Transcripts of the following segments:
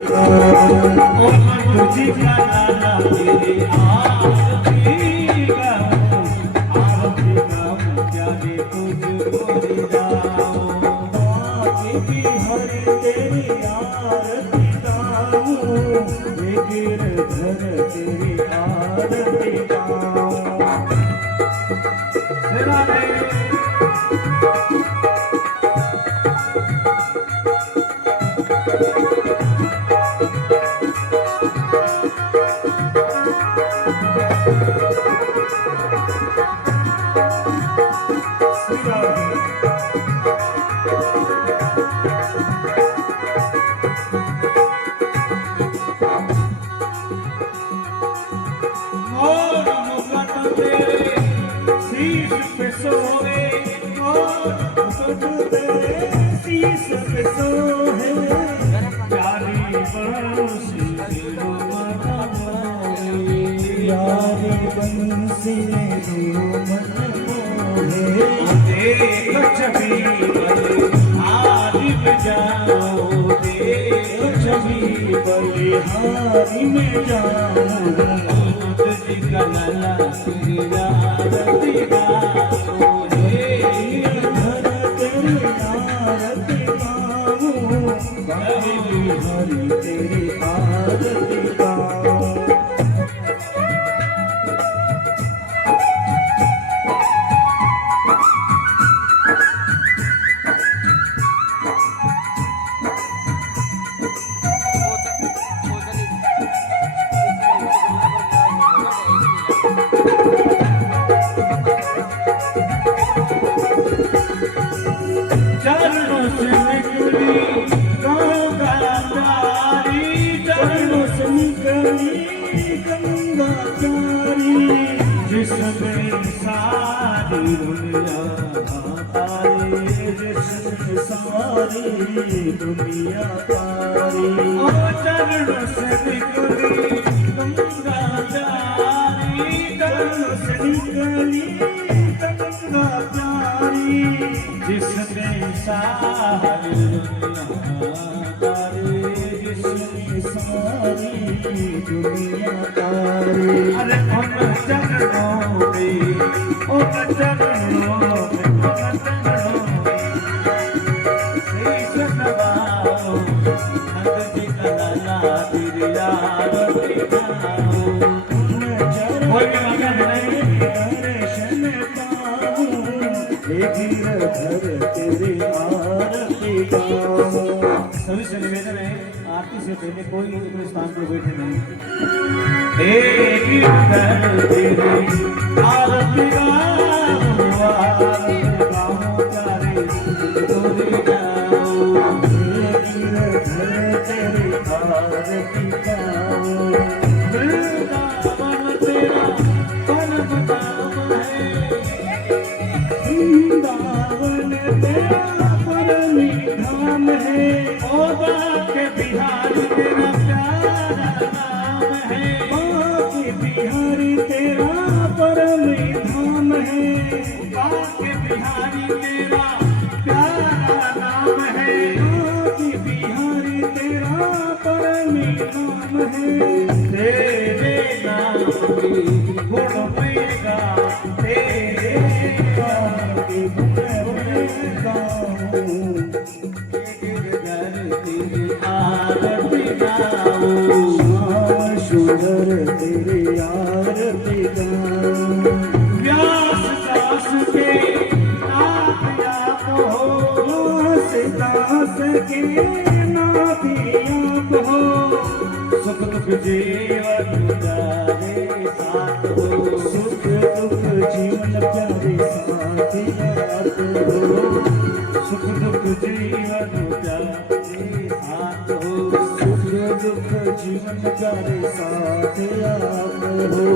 तुझी का लाला तेरी आरती गाऊं, आरती गाऊं प्यारे तुझको रिझाऊं। बाकी हरि तेरी आरती गाऊं, ये गिरधर तेरी आरती गाऊं। मोर मुकुट तेरे शीश पे सोए, मोर मुकुट तेरे शीश पे सोए, प्यारी बंसी प्यारी बंसी मन मोहे। देख छवि बलिहारी में जाओ, देख छवि बलिहारी में जाओ। तुझी का लाला तेरी आरती गाऊं, हे गिरधर तेरी आरती गाऊं, हरि हरि तेरी आरती गाऊं। चरणों से निकली गंगा प्यारी, चरणों से निकली गंगा प्यारी, जिसमें सारी दुनिया तारी, जिसमें सारी दुनिया तारी। ओ चरणों से निकली गंगा प्यारी, चरणों से निकली गंगा प्यारी, जिसमें सारी दुनिया तारी, जिसमें सारी दुनिया तारी। अरे उन चरणों में, उन चरणों में, उन चरणों में शीश नवाओ, नंद जी का लाला तेरी आरती गाऊं। कोई भी मगन नहीं दर्शन पाऊं, हे गिरधर तेरी आरती गाऊं। सभी से निवेदन है, आरती से पहले कोई अपने स्थान पर बैठे नहीं। हे गिरधर तेरी आरती गाऊं, आरती गाऊं प्यारे तुझको रिझाऊं। हे गिरधर तेरी आरती गाऊं। वृंदावन तेरा परम धाम है, वृंदावन तेरा परम धाम है। ओ बाके बिहारी तेरा प्यारा नाम है, बाके बिहारी तेरा परम धाम है, बाके बिहारी तेरा प्यारा नाम है, बाके बिहारी तेरा परम धाम है। तेरे नाम की गुण मैं गाऊं, तेरे नाम की गुण मैं गाऊं, गिरधर तेरी आरती गाऊं, श्याम सुंदर तेरी आरती गाऊं। व्यास दास के नाथ आप हो, व्यास दास के नाथ आप हो, सुख दुख जीवन प्यारे साथ हो, सुख दुख जीवन प्यारे साथ याद हो, सुख दुख जीवन प्यारे साथ हो, सुख दुख जीवन प्यारे साथ याद हो।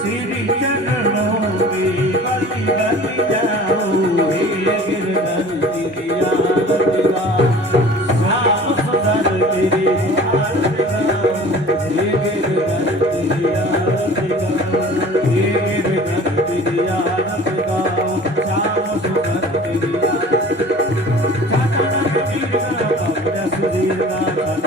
श्री चरणों में बलि बलि जाओ, हे गिरधर तेरी आरती गाऊं, श्याम सुंदर तेरी आरती गाऊं, हे गिरधर तेरी आरती गाऊं, हे गिरधर तेरी आरती गाऊं, श्याम सुंदर तेरी आरती गाऊं।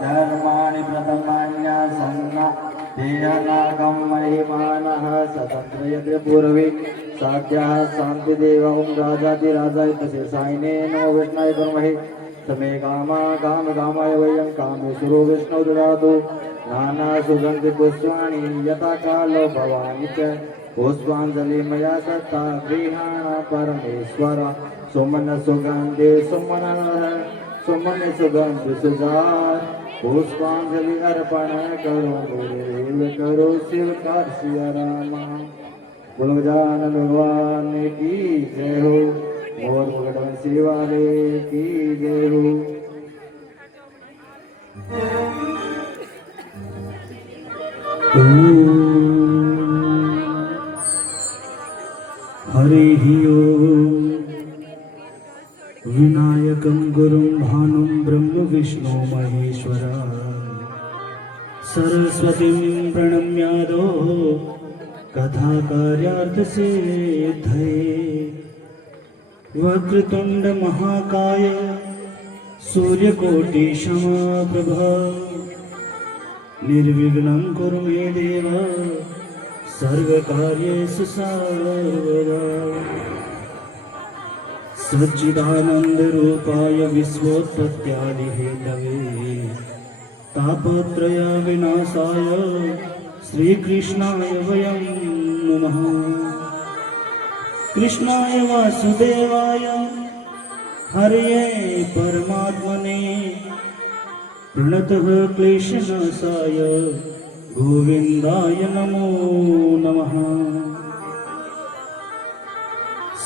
धर्माणि प्रथमान्यासन्ना तेनागम महिमानः स्वतंत्र यत्र पूर्वे साध्याः शान्तिदेव ओं राजाधिराजाय तस्य सायिने नमो विष्णाय कुर्महे समे कामाय वयं कामेश्वरो विष्णु ददातु नाना सुगन्धि पुष्पाणि यथा कालो भवानि च पुष्पाञ्जलि मया दत्ता गृहाण परमेश्वर सुमन सुगन्धे सुमन सुगंध सुजार पुष्पांजलि अर्पण करो गुरुदेव करो शिवकार सिया रामा बोलो गजानन भगवान की जय हो मोर मुकुटवंशी वाले की जय हो। हरिः ओम् विनायकं गुरुं भानुं ब्रह्म विष्णु महेश्वरा सरस्वतीं प्रणम्यादो कथा कार्यार्थसिद्धये वक्रतुण्ड महाकाय सूर्यकोटि समप्रभा निर्विघ्नं कुरु मे देव सर्वकार्येषु सर्वदा सच्चिदानंद रूपाय विश्वोत्पत्त्यादिहेतवे तापत्रय विनाशाय श्रीकृष्णाय वयं नमः। कृष्णाय वासुदेवाय हरये परमात्मने प्रणतः क्लेशनाशाय गोविन्दाय नमो नमः।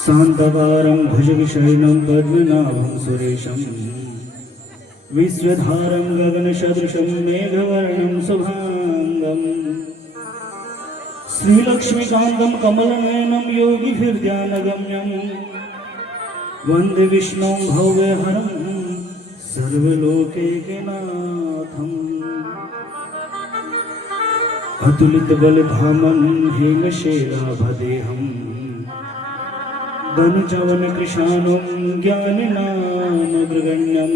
शान्तकारं भुजगशयनं पद्मनाभं सुरेशं विश्वधारं गगनसदृशं मेघवर्णं शुभांगं श्रीलक्ष्मीकान्तं कमलनयनं योगिभिर्ध्यानगम्यं वन्दे विष्णुं भव्यहरं सर्वलोकैकनाथम् अतुलितबलधामं हेमशैलाभदेहम् धनुजवन कृशानं ज्ञानिनामग्रगण्यं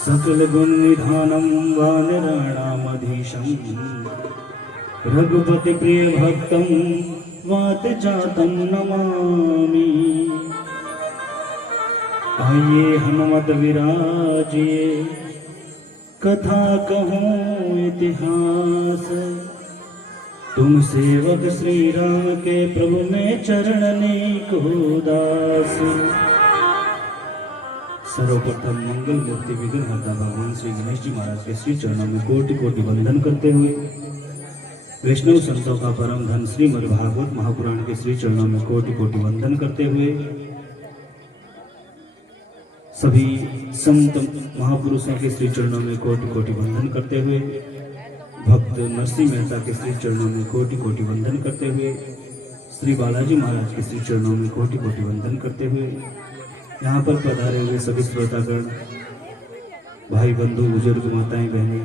सकलगुणनिधानं वानराणामधीशं रघुपतिप्रियभक्तं वातजातं नमामि। आइए हनुमत विराजिए कथा कहूँ इतिहास तुम सेवक श्री राम के प्रभु में चरण अनेको दास। सर्वप्रथम मंगल मूर्ति विघ्न हरता भगवान श्री गणेश जी महाराज के श्री चरणों में कोटि कोटि वंदन करते हुए वैष्णव संतों का परम धन श्रीमद् भागवत महापुराण के श्री चरणों में कोटि कोटि वंदन करते हुए सभी संत महापुरुषों के श्री चरणों में कोटि कोटि वंदन करते हुए भक्त नरसिंह मेहता के श्री चरणों में कोटि कोटि वंदन करते हुए श्री बालाजी महाराज के श्री चरणों में कोटि कोटि वंदन करते हुए यहाँ पर पधारे हुए सभी श्रोतागण भाई बंधु बुजुर्ग माताएं बहनें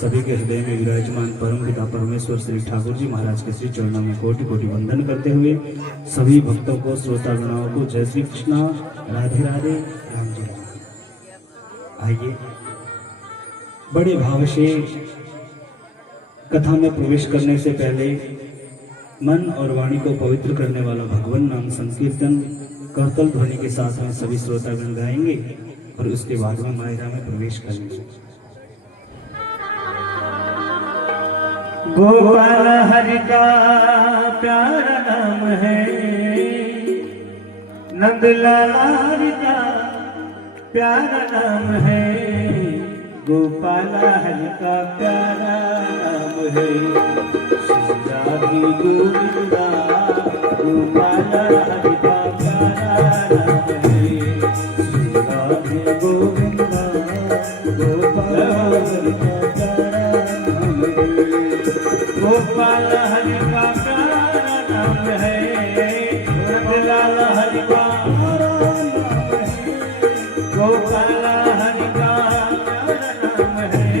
सभी के हृदय में विराजमान परम पिता परमेश्वर श्री ठाकुर जी महाराज के श्री चरणों में कोटि कोटि वंदन करते हुए सभी भक्तों को श्रोतागणों को जय श्री कृष्णा राधे राधे राम जी। आइए बड़े भाव से कथा में प्रवेश करने से पहले मन और वाणी को पवित्र करने वाला भगवान नाम संकीर्तन करतल ध्वनि के साथ में सभी श्रोतागण गाएंगे और उसके बाद में मायरा में प्रवेश करेंगे। गोपाल हरि का प्यारा नाम है, नंदलाल हरि का प्यारा नाम है, गोपाल हरि का प्यारा नाम है। श्री राधे गोविंदा गोपाल हरि का प्यारा नाम है। श्री राधे गोविंदा गोपाल हरि का प्यारा नाम है। गोपाल हरि का प्यारा नाम है। नंदलाल हरि का प्यारा नाम है। गोपाल हरि का प्यारा नाम है।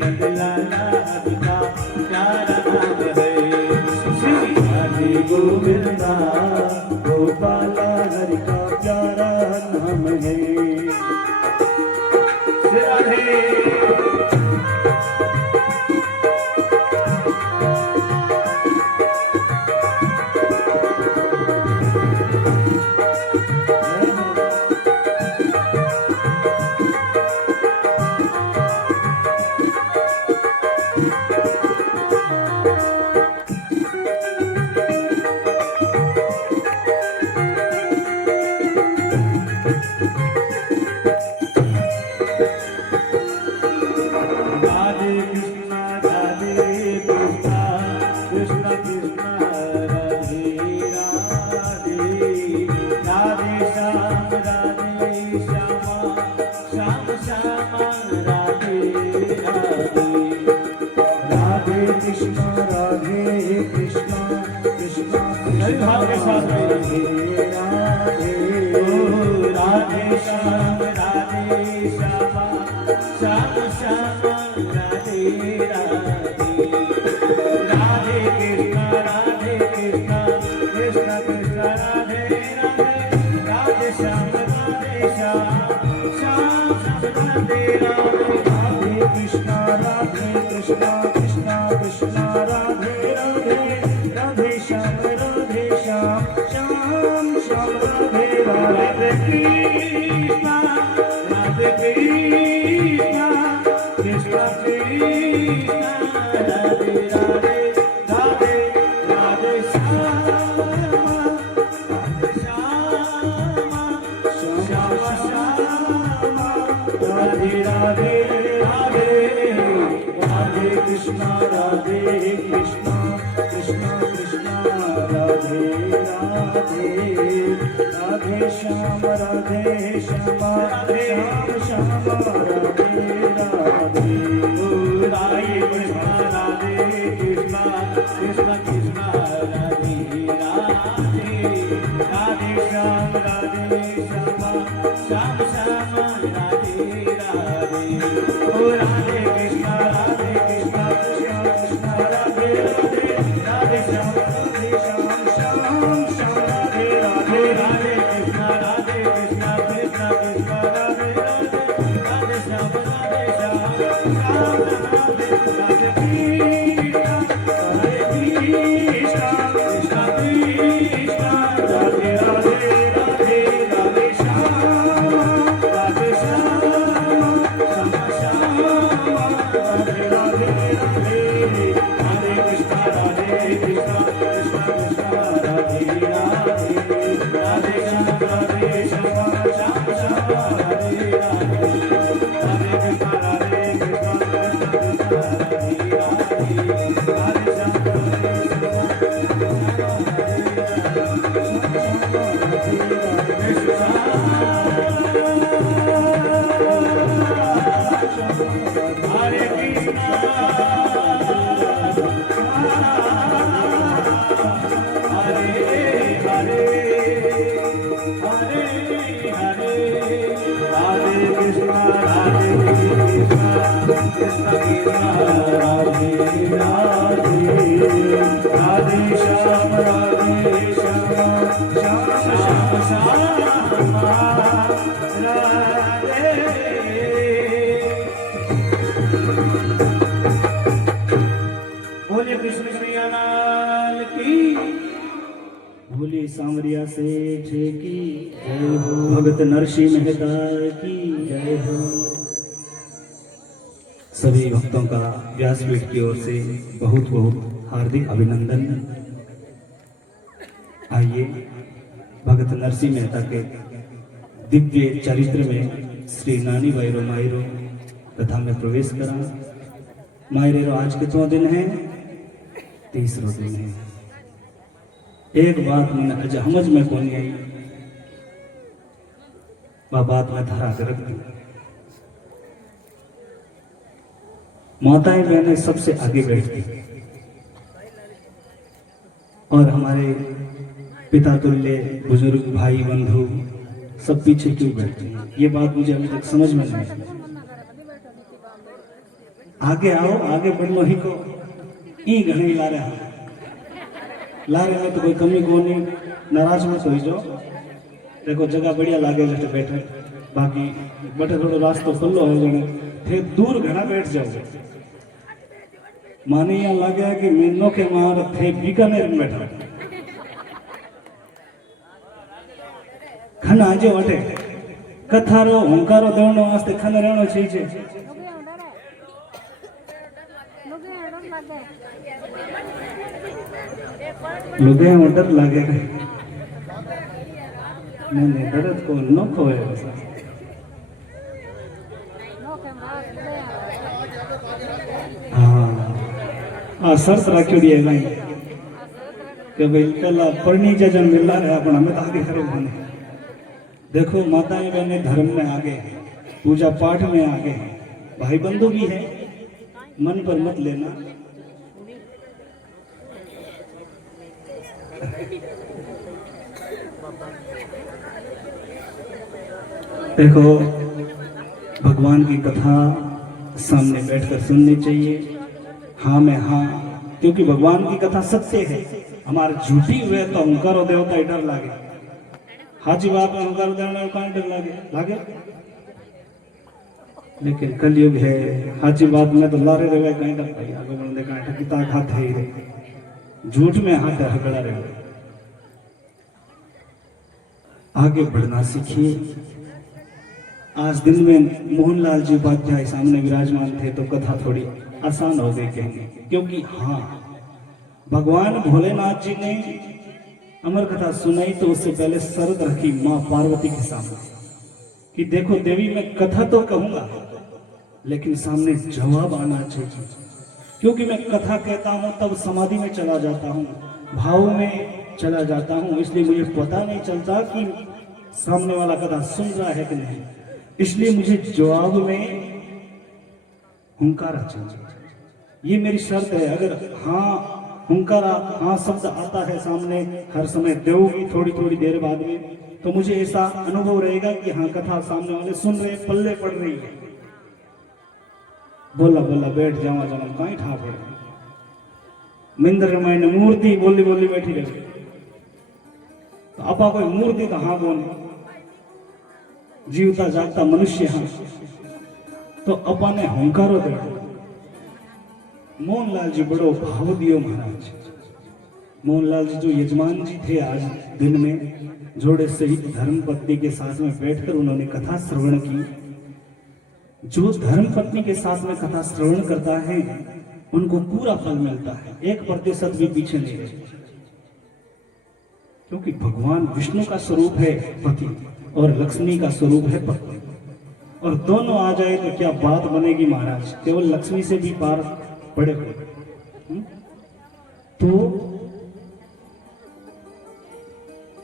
नंदलाल हरि का प्यारा नाम है। श्री राधे गोविंदा गोपाल हरि का प्यारा नाम है। श्री राधे बोले सांवरिया सेठ की जय हो। भगत नरसिंह मेहता की जय हो। सभी भक्तों का व्यासपीठ की ओर से बहुत बहुत हार्दिक अभिनंदन। आइए भगत नरसिंह मेहता के दिव्य चरित्र में श्री नानी वैरो मायरो कथा में प्रवेश करा। मायरे रो आज कितनो दिन है? तीसरो दिन है। एक बात मैंने अज समझ में कौन आई, वह बात मैं धरा कर रख दी। माताएं बहनें सबसे आगे बैठती और हमारे पिता तुल्य बुजुर्ग भाई बंधु सब पीछे क्यों बैठते हैं? ये बात मुझे अभी तक समझ में नहीं आई। आगे आओ, आगे बढ़ो ही को ई घने लारे में तो कोई कमी को नहीं, नाराज मत हो जाओ। देखो जगह बढ़िया लागे जैसे बैठे, बाकी बटे थोड़ा रास्ता खुल्लो है जने थे दूर घना बैठ जाओ। माने यहाँ लगे कि मीनों के मार थे बीकानेर में बैठा खन आजे वटे कथारो हुंकारो देवनो वास्ते खन रहनो छे लुगे डर लागे नहीं डर को न खोए। हाँ शर्त राखी है भाई कि भाई पहला परणी जन मिला है अपन हमें तो आगे करे बने। देखो माताएं बहने धर्म में आगे, पूजा पाठ में आगे, भाई बंधु भी है, मन पर मत लेना। देखो भगवान की कथा सामने बैठकर सुननी चाहिए। हाँ में हाँ, क्योंकि भगवान की कथा सत्य है। हमारे झूठी हुए तो हुंकारो देवता डर लागे, हाजी बात में हुंकारो देवता कहाँ डर लागे। लेकिन कलयुग है, हाजी बात में तो लारे रहे कहीं डर भाई आगे बढ़ने कहीं किता हाथ है, झूठ में हाथ हकड़ा रहे। आगे बढ़ना सीखिए। आज दिन में मोहनलाल जी उपाध्याय सामने विराजमान थे तो कथा थोड़ी आसान हो गई कहने, क्योंकि हाँ भगवान भोलेनाथ जी ने अमर कथा सुनाई तो उससे पहले शर्त रखी मां पार्वती के सामने कि देखो देवी मैं कथा तो कहूंगा लेकिन सामने जवाब आना चाहिए, क्योंकि मैं कथा कहता हूं तब समाधि में चला जाता हूं, भाव में चला जाता हूं, इसलिए मुझे पता नहीं चलता कि सामने वाला कथा सुन रहा है कि नहीं। इसलिए मुझे जवाब में हुंकारा चाहिए, ये मेरी शर्त है। अगर हाँ हुंकारा हाँ शब्द आता है सामने हर समय देवोगी थोड़ी थोड़ी देर बाद में, तो मुझे ऐसा अनुभव रहेगा कि हाँ कथा सामने वाले सुन रहे, पल्ले पड़ रही है। बोला बोला बैठ जावा जन्म कहीं ठा पड़े, मिंदर रामायण मूर्ति बोली बोली बैठी रहे, तो आपा कोई मूर्ति तो हाँ बोले, जीवता जागता मनुष्य हाँ, तो अपा ने हुंकारो दे। मोहनलाल जी बड़ो भाव दियो महाराज। मोहनलाल जी जो यजमान जी थे आज दिन में जोड़े सहित धर्म पत्नी के साथ में बैठकर उन्होंने कथा श्रवण की। जो धर्म पत्नी के साथ में कथा श्रवण करता है उनको पूरा फल मिलता है, 1% भी पीछे नहीं रहते, क्योंकि भगवान विष्णु का स्वरूप है पति और लक्ष्मी का स्वरूप है पत्नी, और दोनों आ जाए तो क्या बात बनेगी महाराज। केवल लक्ष्मी से भी पार पड़े हुए। तो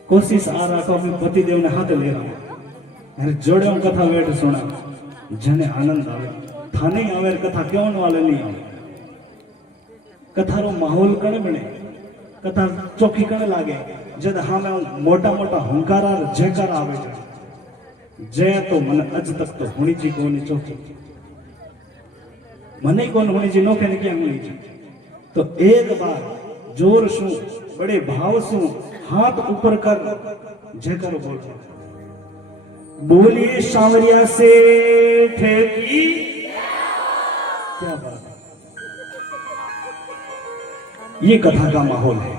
कोशिश आ रहा था अपने पति देव ने हाथ ले रहा जोड़े कथा बैठ सुना जने आनंद आवे, थाने आवे कथा क्यों वाले नहीं आवे, कथारो माहौल कण बने, कथा चौखी कण लागे। जद हाँ में मोटा मोटा हुंकारा जयकार आवे जय तो मन अज तक तो होनी जी कोनी चौकी मने कौन होनी जी नोखे ने क्या होनी जी। तो एक बार जोर सु बड़े भाव सु हाथ ऊपर कर जयकार बोल, बोलिए सांवरिया से ठेकी। क्या बात है, ये कथा का माहौल है।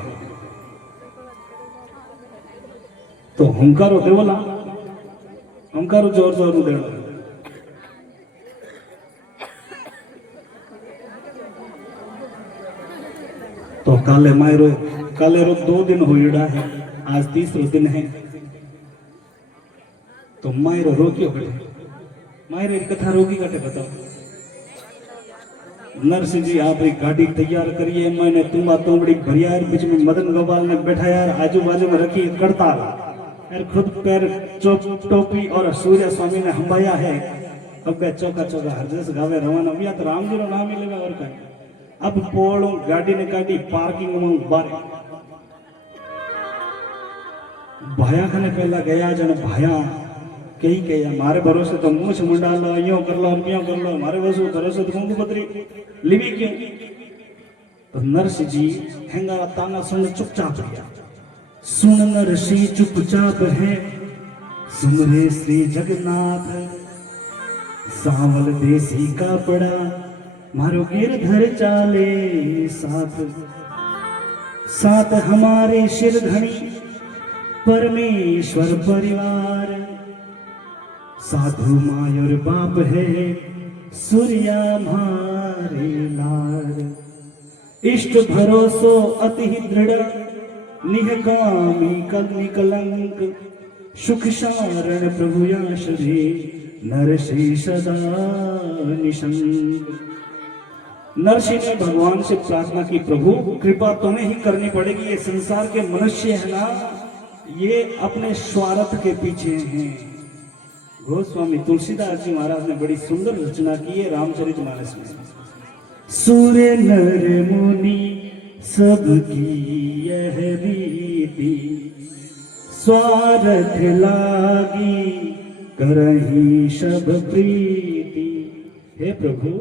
तो हुंकारो दे बोला, हुंकारो जोर जोर दे। तो काले मायरो काले रो 2 दिन होइड़ा है, आज तीसरो दिन है। तो मायरो रोकियो कटे, मायरे कथा रोकी कटे बताओ। नरसिंह जी आप एक गाड़ी तैयार करिए, मैंने तुम्बा तोमड़ी भरिया यार, बीच में मदन गोपाल ने बैठा यार, आजू बाजू में रखी करताल यार, खुद पैर टोपी और सूर्य स्वामी ने हम्बाया है। अब क्या चौका चौका हरजस गावे रवाना भैया, तो राम जी रो नाम ही लेगा और कहीं। अब पोड़ो गाड़ी ने काटी पार्किंग में बारे भाया खाने पहला गया जन भाया कही कया मारे भरोसे तो मुंह मुंडा लो, यो कर लो यो कर लो, मारे भरोसे तो मुंह बदरी लिवी क्यों। तो नरसिंह जी हैंगा ताना सुन चुपचाप गया। सुन नरसिंह चुपचाप है, सुमरे श्री जगन्नाथ, सावल देसी का पड़ा मारो गिरधर चाले साथ, साथ हमारे शिर धनी परमेश्वर परिवार, साधु मायर बाप है सूर्या मारे लार, इष्ट भरोसो अति दृढ़ निहकामी निकलंक, सुख शारण प्रभु याश्री नरसिंह सदा निशंक। नरसिंह ने भगवान से प्रार्थना की, प्रभु कृपा तुम्हें ही करनी पड़ेगी, ये संसार के मनुष्य है ना, ये अपने स्वार्थ के पीछे हैं। गोस्वामी तुलसीदास जी महाराज ने बड़ी सुंदर रचना की है रामचरितमानस में। सूर्य नर मुनि सबकी यह रीति, स्वार्थ लागी करही सब प्रीति। हे प्रभु,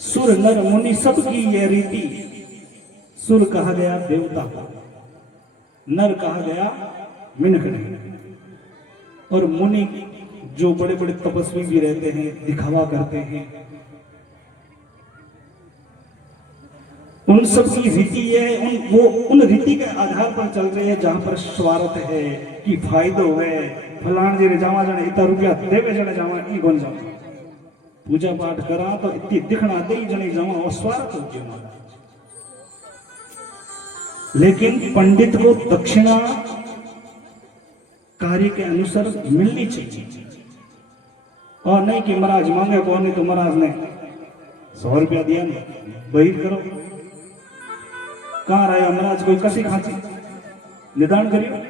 सुर नर मुनि सबकी यह रीति, सुर कहा गया देवता को, नर कहा गया मिनख नहीं, और मुनि जो बड़े बड़े तपस्वी भी रहते हैं, दिखावा करते हैं, उन सब की रीति है, वो उन रीति के आधार पर चल रहे हैं जहां पर स्वार्थ है कि फायदो है, फलान जी जावा जाने इतना रुपया देवे जने जावा ई गुण जावा, पूजा पाठ करा तो इतनी दिखना दे जने जावा, और स्वार्थ हो गया। लेकिन पंडित को दक्षिणा कार्य के अनुसार मिलनी चाहिए, और नहीं कि महाराज मांगे कौन, नहीं तो महाराज ने 100 रुपया दिया ना बहिर करो, कहां रहा महाराज, कोई कसी खांसी निदान करिए।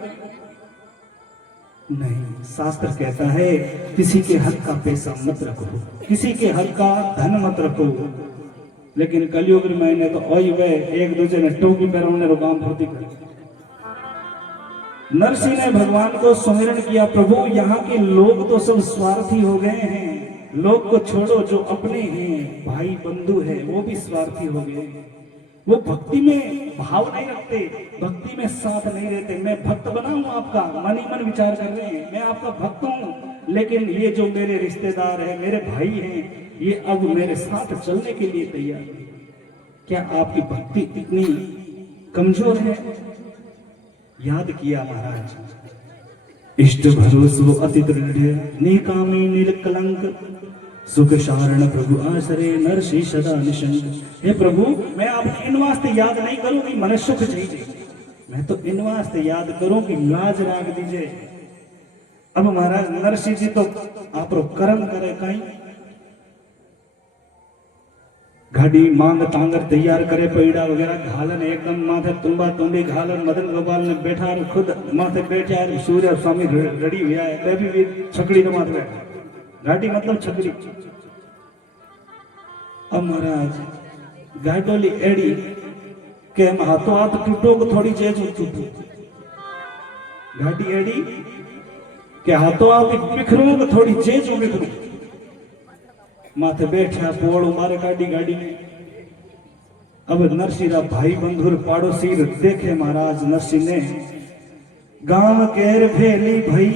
नहीं, शास्त्र कहता है किसी के हक का पैसा मत रखो, किसी के हक का धन मत रखो। लेकिन कलयुग में मैंने तो ओई वे एक दूसरे ने टोपी पहनने रो काम भर्ती कर। नरसिंह ने भगवान को सुमिरन किया, प्रभु यहाँ के लोग तो सब स्वार्थी हो गए हैं, लोग को छोड़ो, जो अपने हैं भाई बंधु है वो भी स्वार्थी हो गए, वो भक्ति में भाव नहीं रखते, भक्ति में साथ नहीं रहते। मैं भक्त बना हूं आपका, मन ही मन विचार कर रहे हैं, मैं आपका भक्त हूं, लेकिन ये जो मेरे रिश्तेदार हैं, मेरे भाई हैं, ये अब मेरे साथ चलने के लिए तैयार है। क्या आपकी भक्ति इतनी कमजोर है? याद किया महाराज, इष्ट भरोसो अति दृढ़ निकामी निकलंक, सुख शारण प्रभु आश्रय नरसिंह सदा निशंक। हे प्रभु, मैं आपको इन वास्ते याद नहीं करूं कि मन सुख चाहिए, मैं तो इन वास्ते याद करूं कि लाज राग दीजिए। अब महाराज नरसिंह जी तो आप कर्म करे कहीं, गाड़ी मांग तांगर तैयार करे, पैड़ा वगैरह घालन एकदम माथे तुम्बा तुम्बी घालन, मदन गोपाल ने बैठा और खुद माथे बैठा है, सूर्य स्वामी रेडी हुआ है, भी छकड़ी के माथे बैठा, गाड़ी मतलब छकड़ी। अब महाराज गाडोली एड़ी के हाथों हाथ टूटो को थोड़ी जेज टूटो, गाड़ी एड़ी के हाथों हाथ बिखरो को थोड़ी जेज बिखरो, माथे बैठा पोड़ मारे गाड़ी गाड़ी ने। अब नरसिंह भाई बंधुर पाड़ोसी देखे महाराज नरसिंह ने, गांव केर भेली भई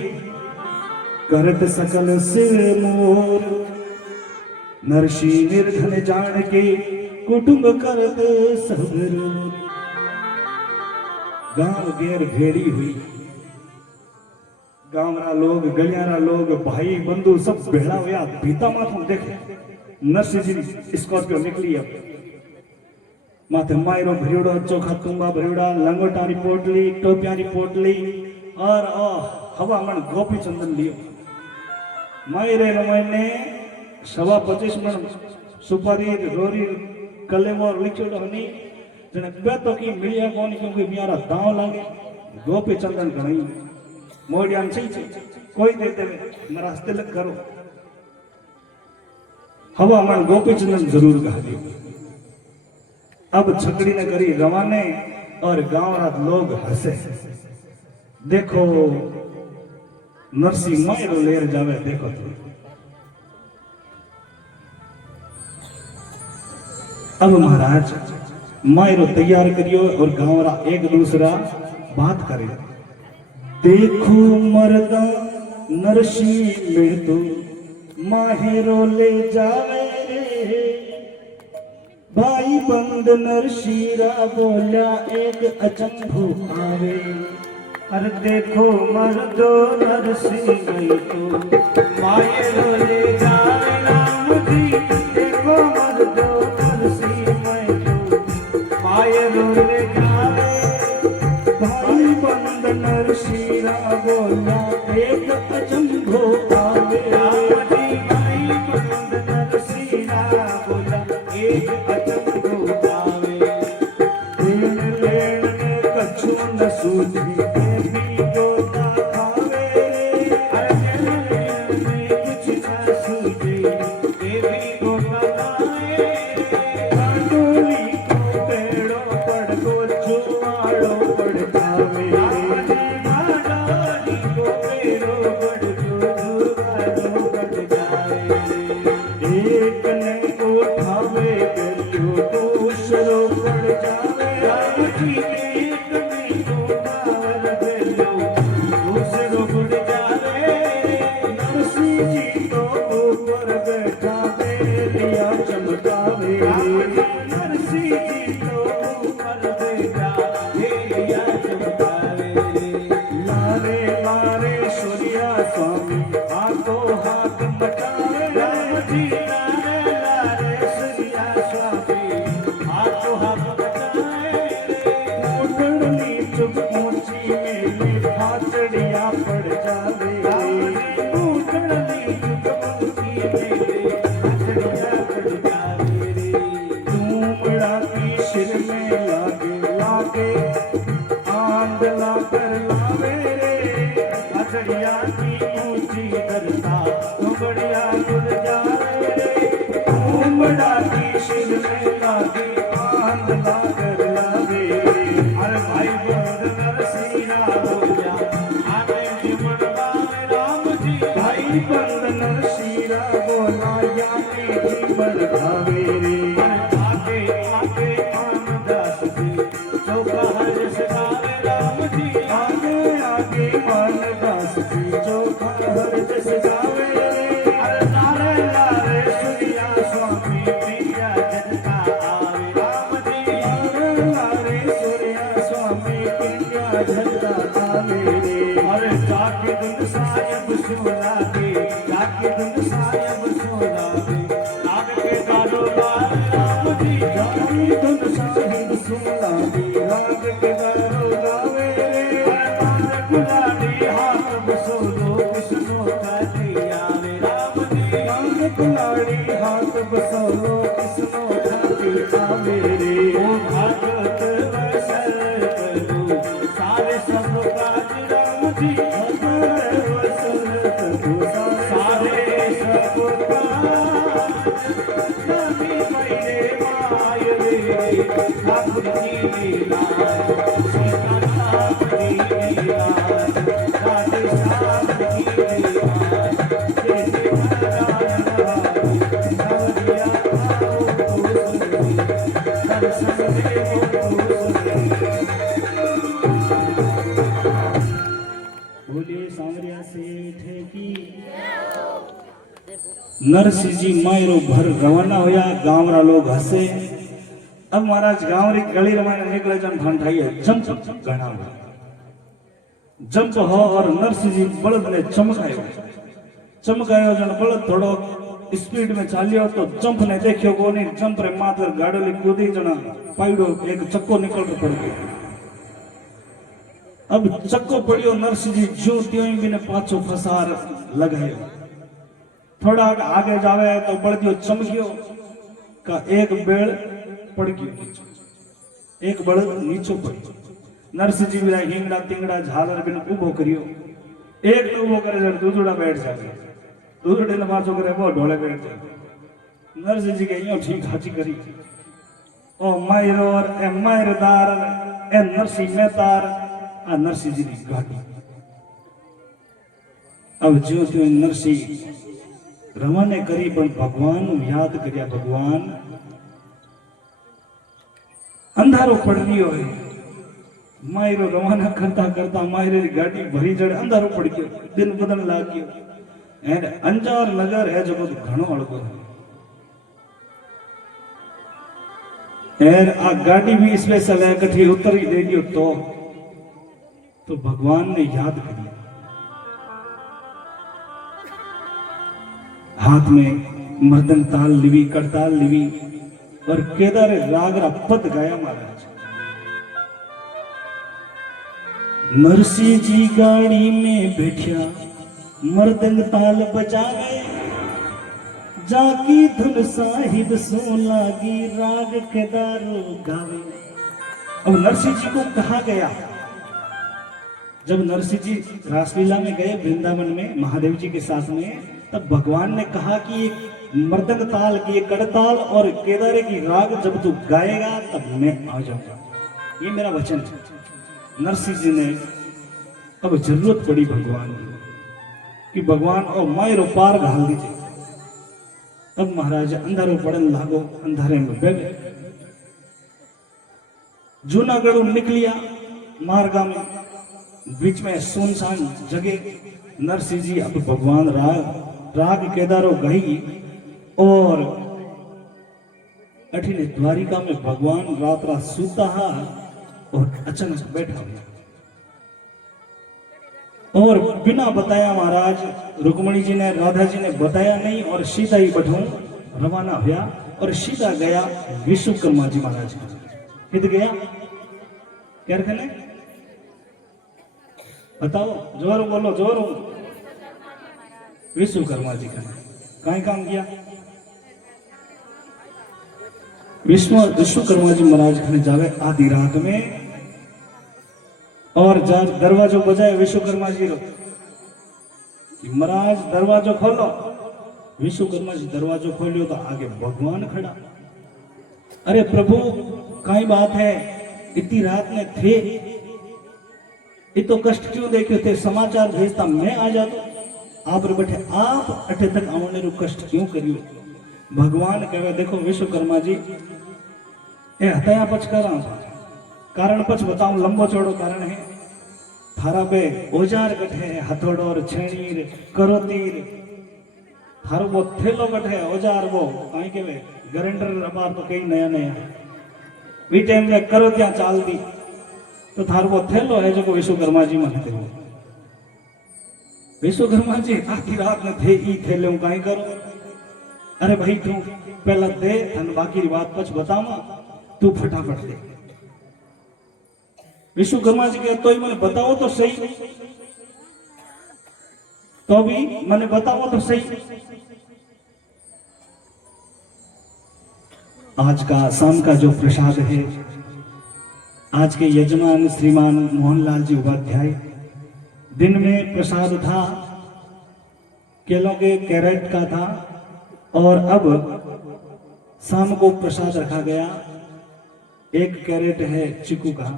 करत सकल सिर मोर, नरसिंह निर्धन जान के कुटुंब करत सब रोर। गांव गेर भेड़ी हुई, गांवरा लोग गलियारा लोग भाई बंधु सब भेड़ा हुआ, भीता माथों देखे नरसिंह जी स्कॉर्पियो निकली, अब माथे मायरो भरियोड़ो, चोखा तुम्बा भरियोड़ा, लंगोटारी पोटली, टोपियारी पोटली, और हवा मन गोपी चंदन लियो, मायरे मैंने 25 मन सुपारी रोरी कलेमो लिखियो हनी जने बे तो की मिलिया कोनी क्योंकि बियारा दाव लागे गोपी चंदन घणी मोडियान छी कोई दे देवे नरास तिलक करो हवा मन गोपी चंदन जरूर कहा दियो। अब छकड़ी ने करी रवाने और गांव रात लोग हंसे। देखो नरसिंह मायरो लेर जावे देखो तो। अब महाराज मायरो तैयार करियो और गांव रा एक दूसरा बात करे। देखो मर्दा नरसिंह में तो माहेरो ले जावे रे भाई बंद नरशीरा बोला एक अचंभो आवे। अरे देखो मर्दो नरसिंह में तो माहेरो ले जावे राम जी। देखो मर्दो नरसिंह में तो माहेरो ले जावे भाई बंद नरशीरा बोला एक अचंभो आवे। नरसिंह जी मायरो भर रवाना होया। गांव रा लोग हसे। अब महाराज गांव री गली रवाना निकले जन भान ठाई जंप गणा जंप हो और नरसिंह जी बलद ने चमकायो जन बलद थोड़ो स्पीड में चालियो तो जंप ने देखियो कोनी। जंप रे मात्र गाडोली कूदी जना पाइडो एक चक्को निकल के पड़ गयो। अब चक्को पड़ियो नरसिंह जी जो त्यों भी ने पाछो फसार लगायो। थोड़ा आगे जावे तो बड़दियो चमकियो का एक बेड़ पड़ गयो नीचे, एक बड़ नीचो पड़ियो। नरसिंह जी बिरा हिंगड़ा तिंगड़ा झालर बिन उभो करियो, एक तो उभो करे जब दूधड़ा बैठ जावे, दूधड़े ने पाछो करे वो ढोले बैठ जावे। नरसिंह जी के यो ठीक हाची करी ओ मायरोर ए मायरदार ए नरसिंह मेहतार आ नरसिंह जी की गाड़ी। अब ज्यों त्यों नरसिंह रवाने करी पण भगवान याद कर्या। भगवान अंधारो पड़ रही है, मायरो रवाना करता करता मायरे की गाड़ी भरी जड़े अंधारो पड़ गयो, दिन बदन लाग गयो। एंड अंजार नगर है जो घणो अड़गो है। एर आ गाड़ी भी स्पेशल है, कठी उतर ही दे दियो तो भगवान ने याद करिया। हाथ में मर्दन ताल लिवी, करताल लिवी और केदार रागरा पद गाया महाराज। नरसिंह जी गाड़ी में बैठा मर्दन ताल बजावे, जाकी धुन साहिब सो लागी राग केदारो गावे। अब नरसिंह जी को कहा गया, जब नरसिंह जी रासलीला में गए वृंदावन में महादेव जी के साथ में, तब भगवान ने कहा कि एक मर्दन ताल की, एक कड़ताल और केदारे की राग जब तू गाएगा तब मैं आ जाऊंगा। ये मेरा वचन है। नरसिंह जी ने अब जरूरत पड़ी भगवान की भगवान और मायरो पार घाल दीजिए। तब महाराज अंधारो पड़न लागो, अंधारे में बैठे जूनागढ़ निकलिया मार्गा में, बीच में सुनसान जगह। नरसिंह जी अब भगवान राग केदारो गई और अठिने द्वारिका में भगवान रात रात सूता हा और अचानक बैठा हुआ और बिना बताया महाराज रुक्मणी जी ने, राधा जी ने बताया नहीं और सीधा ही बढ़ो रवाना हुआ और सीधा गया विश्वकर्मा जी महाराज। किध गया क्या रखने बताओ, जोर बोलो जोर। विश्वकर्मा जी का कहीं काम किया, विश्वकर्मा जी महाराज ने जावे आधी रात में और दरवाजो बजाए विश्वकर्मा जी रो महाराज दरवाजो खोलो। विश्वकर्मा जी दरवाजो खोलियो तो आगे भगवान खड़ा। अरे प्रभु कई बात है, इतनी रात में थे, ये तो कष्ट क्यों देखे थे, समाचार भेजता मैं आ जाता, आप बैठे आप अठे तक आने रो कष्ट क्यों करियो। भगवान कहे देखो विश्वकर्मा जी ए हतया पछ करा, कारण पछ बताऊं, लंबो चौड़ो कारण है। थारा पे औजार कठे, हथौड़ो और छेणी करोतीर, थारो वो थेलो कठे औजार वो कहीं के वे ग्राइंडर अपार तो कई नया नया वी टाइम में करोतियां चाल दी तो थारो वो थेलो है जो विश्वकर्मा जी में थे। विश्वकर्मा जी आधी रात में थे ई थेले हूं कहीं करो। अरे भाई तू पहला दे धन बाकी की बात पछ बतावा, तू फटाफट दे। विश्वकर्मा जी कहते तो ही मैंने बताओ तो सही, तो भी मैंने बताओ तो सही। आज का शाम का जो प्रसाद है, आज के यजमान श्रीमान मोहनलाल जी उपाध्याय, दिन में प्रसाद था केलों के कैरेट का था और अब शाम को प्रसाद रखा गया 1 कैरेट है चीकू का।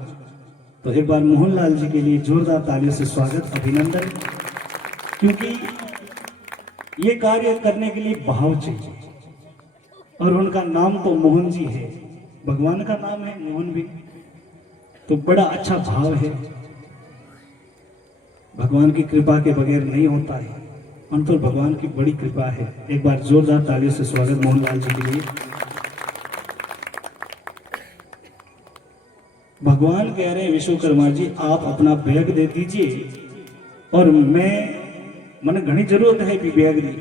तो एक बार मोहनलाल जी के लिए जोरदार तालियों से स्वागत, अभिनंदन, क्योंकि ये कार्य करने के लिए भाव चाहिए और उनका नाम तो मोहन जी है, भगवान का नाम है मोहन भी, तो बड़ा अच्छा भाव है। भगवान की कृपा के बगैर नहीं होता है, अंतर भगवान की बड़ी कृपा है। एक बार जोरदार तालियों से स्वागत मोहनलाल जी के लिए। भगवान कह रहे हैं विश्वकर्मा जी आप अपना बैग दे दीजिए और मैंने घनी जरूरत है भी बैग दी।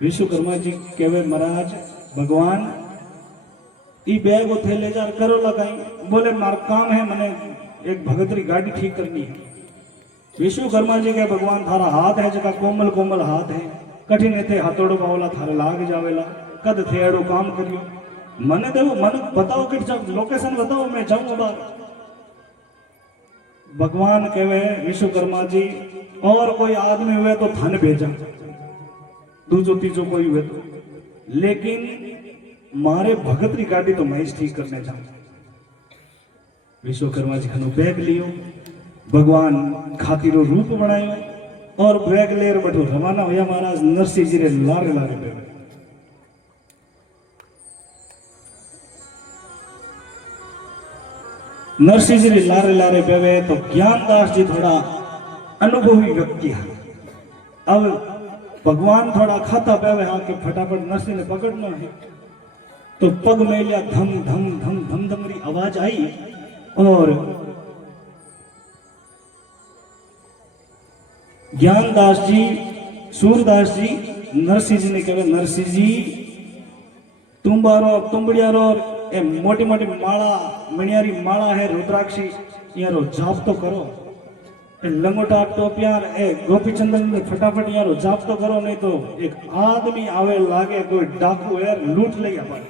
विश्वकर्मा जी कहे महाराज भगवान ई बैग थे ले जा करो लगाई, बोले मार काम है, मैंने एक भगतरी गाड़ी ठीक करनी है। विश्वकर्मा जी के भगवान थारा हाथ है जगह कोमल कोमल हाथ है, कठिन थे हथोड़ो पावला थारे लाग जावेला कद थे एड़ो काम करियो मने देवो मन बताओ कि लोकेशन बताओ मैं जाऊं बाहर। भगवान कहे विश्वकर्मा जी और कोई आदमी हुए तो थाने भेजा दूजो तीजो कोई हुए तो, लेकिन मारे भगत की गाड़ी तो मैं ठीक करने जाऊं। विश्वकर्मा जी खनो बैग लियो भगवान खातिरो रूप बनायो और बैग लेर बैठो रवाना होया महाराज नरसिंह जी रे लारे लारे पे। नरसिंह जी रे लारे लारे पे तो ज्ञानदास जी थोड़ा अनुभवी व्यक्ति है। अब भगवान थोड़ा खाता पे हाँ कि फटाफट नरसिंह ने पकड़ना है तो पग में लिया धम धम धम धम धम री आवाज आई और ज्ञानदास जी सूरदास जी नरसिंह जी ने कहा नरसिंह जी तुम बारो तुम बढ़िया रो ए मोटी मोटी माला मणियारी माला है रुद्राक्षी यारो जाप तो करो ए लंगोटा टोपियार ए गोपीचंदन ने फटाफट यारो जाप तो करो नहीं तो एक आदमी आवे लागे कोई डाकू है लूट ले अपन।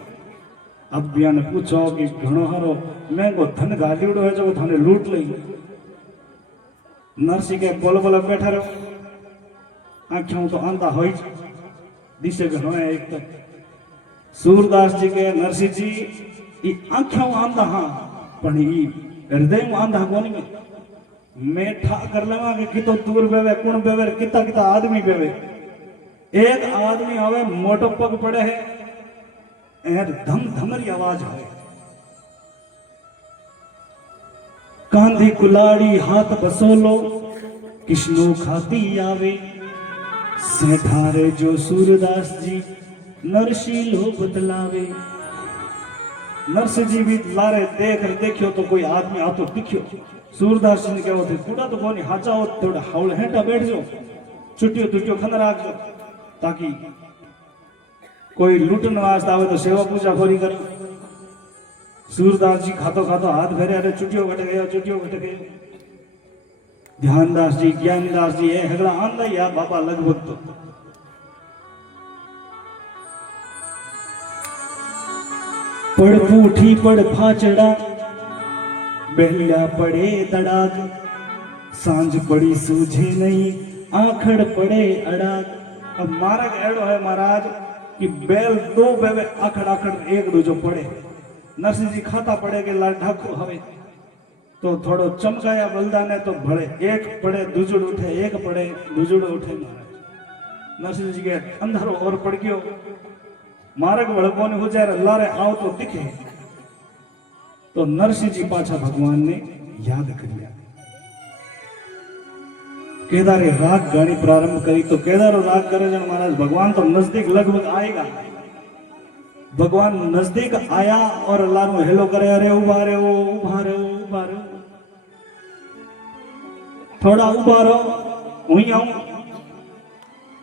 अब बिया ने पूछो कि घणो हारो महंगो धन गालीड़ो है जो थाने लूट लई। नरसिंह के बोल बोल बैठा रहो आंखों तो आंधा हो दिशे घणो है एक तो। सूरदास जी के नरसिंह जी ई आंखों आंधा हाँ पण ई हृदय में आंधा कोनी में मैं ठा कर लगा कि कितो दूर बेवे कुण बेवे किता किता आदमी बेवे एक आदमी आवे मोटो पग पड़े है एर धम धमरी आवाज है कांधी कुलाड़ी हाथ बसोलो किश्नो खाती आवे सेठारे जो सूरदास जी नरशीलो बदलावे। नरसिंह जी भी लारे देख देखियो तो कोई आदमी आतो दिखियो। सूरदास जी ने कहो थे कूड़ा तो कोनी हाचा हो थोड़ा हावल हेठा बैठ जाओ छुट्टियो तुटियो खन राख दो ताकि कोई लूटन वास्ते आवे तो सेवा पूजा खोरी करे। सूरदास जी खातो खातो हाथ फेरे अरे चुटियो घट गयो। ध्यानदास जी ज्ञानदास जी ए हगड़ा आंदा या बाबा लगभग तो पड़ पूठी पड़ फाचड़ा बहलिया पड़े तड़ाक सांझ पड़ी सूझे नहीं आखड़ पड़े अड़ाक। अब मार्ग एड़ो है महाराज कि बैल दो बेवे आखड़ आखड़ एक दूजो पड़े। नरसिंह जी खाता पड़े के ला ढाको हवे तो थोड़ो चमकाया बलदाने तो भले एक पड़े दूजुड़ उठे एक पड़े दूजुड़ उठे। महाराज नरसिंह जी के अंधारो और पड़ गयो मार्ग वड़को ने गुजर लारे आओ तो दिखे तो नरसिंह जी पाछा भगवान ने याद करिया केदारे राग गानी प्रारंभ करी तो केदारो राग करे जन महाराज भगवान तो नजदीक लगभग आएगा। भगवान नजदीक आया और अल्लाह नु हेलो करे अरे उभा रहो उभा रहो उभा रहो थोड़ा उभा रहो हुई आऊं।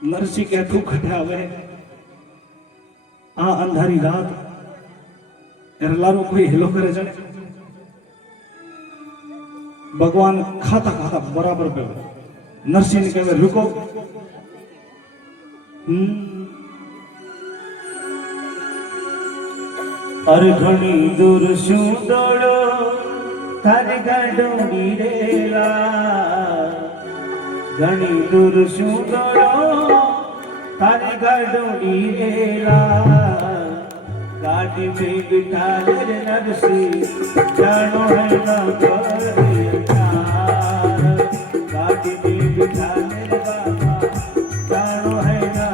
नरसिंह के ठू खटा हुए आ अंधारी रात लारो कोई हेलो करे जाने भगवान खाता खाता बराबर पे नरसिंह ने कहे रुको अरे घणी दूर शू दौड़ो थारी गाडो नीरेला घणी दूर शू दौड़ो थारी गाडो नीरेला गाड़ी में बिठा ले नरसिंह जानो है ना गाड़ी में बिठा ले बाबा जानो है ना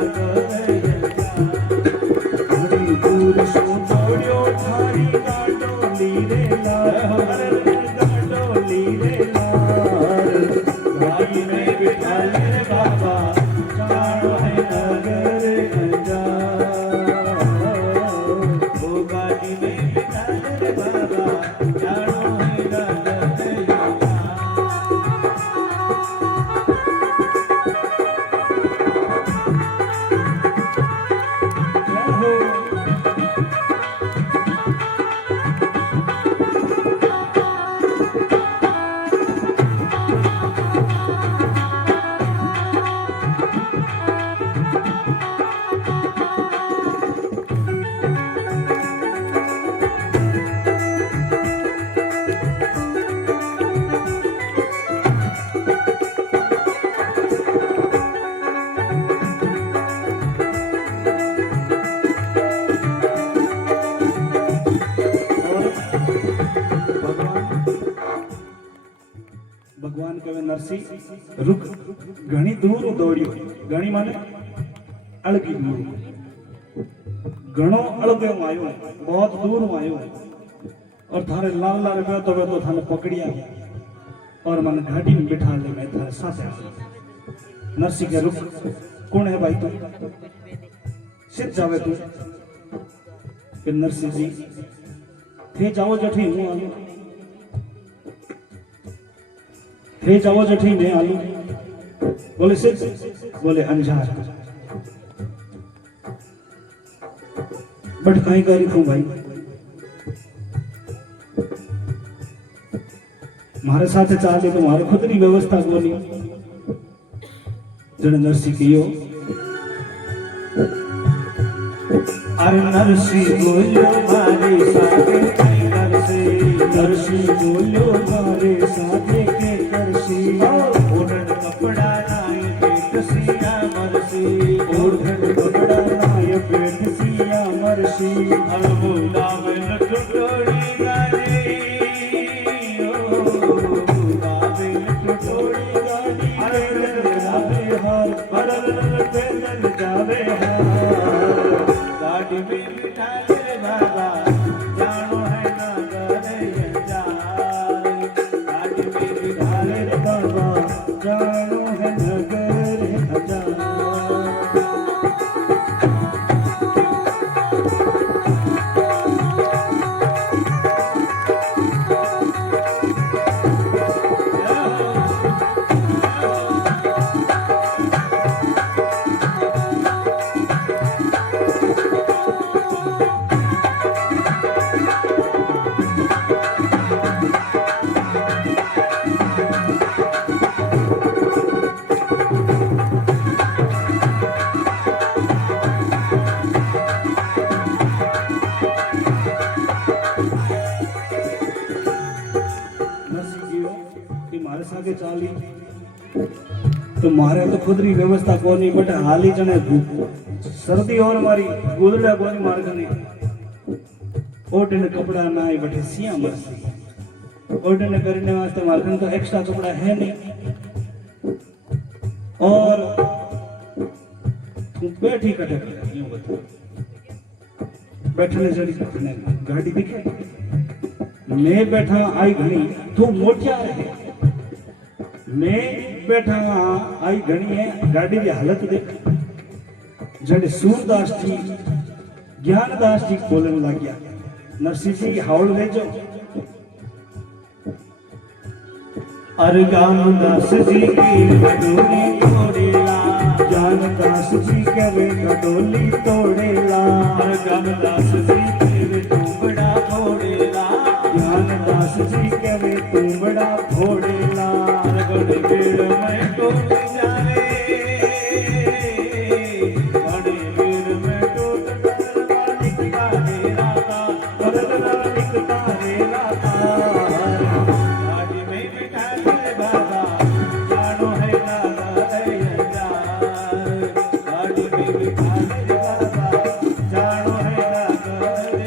घड़ी दूर सो दौड़ो थारी गाडो नीरेला गाडो नीरेला गाड़ी में बिठा ले बाबा जानो है नगर जा वो गाड़ी में बिठा ले बाबा जानो है नगर नरसी रुक घनी दूर दौड़ियो घनी माने अड़की दूर घणो अड़गे आयो बहुत दूर आयो और थारे लाल लाल गयो तो वे तो थाने पकड़िया और मन गाड़ी में बिठा ले मैं थारे साथ आया नरसी के रुक कौन है भाई तू सिद्ध जावे तू कि नरसी जी थे जाओ जठी हूं आलू थे जाओ जठी मैं आलू बोले सिद्ध बोले अंजार बट कहीं करी तू भाई मारे साथ चाले तो मारे खुद की व्यवस्था कोनी जन नरसी कियो अरे नरसी बोलो मारे साथे के नरसी नरसी बोलो मारे साथे के नरसी ओढ़न कपड़ा नाय पेट सिया मरसी ओढ़न कपड़ा नाय पेट सिया मरसी अलबुला में टुटोड़ी गाड़ी ओ बाबे टुटोड़ी गाड़ी अरे जावे हार परल पैदल जावे हार गाड़ी में बिठा ले बाबा जानो है नगर अंजार गाड़ी में बिठा ले बाबा जानो है नगर हजार आगे चाली तो मारे तो खुद की व्यवस्था कोनी बट हाली जने सर्दी और मारी गुदड़ा कोनी मार गनी ओटने कपड़ा ना ही बटे सिया मरसी ओटने करने वास्ते मारकन तो एक्स्ट्रा कपड़ा है नहीं और तू बैठी कटक यूं बता बैठने जड़ी गाड़ी दिखे मैं बैठा आई घनी तू मोटिया है मैं बैठा आई घनी है गाड़ी की हालत देख जड़े सूरदास जी ज्ञानदास जी बोलने लग गया नरसिंह जी की हावड़ ले जाओ ज्ञानदास जी की डोली तोड़ेला ज्ञानदास जी करे डोली तोड़ेला ज्ञानदास जी के तुमड़ा फोड़ेला ज्ञानदास जी करे तुमड़ा फोड़ेला गड़े पेड़ में टूट जाए गड़े पेड़ में टूट मालिक का डेरा था मालिक तारेला गाड़ी में बिठा ले बाबा जानो है नागर गाड़ी में बिठा ले बाबा जानो है नागर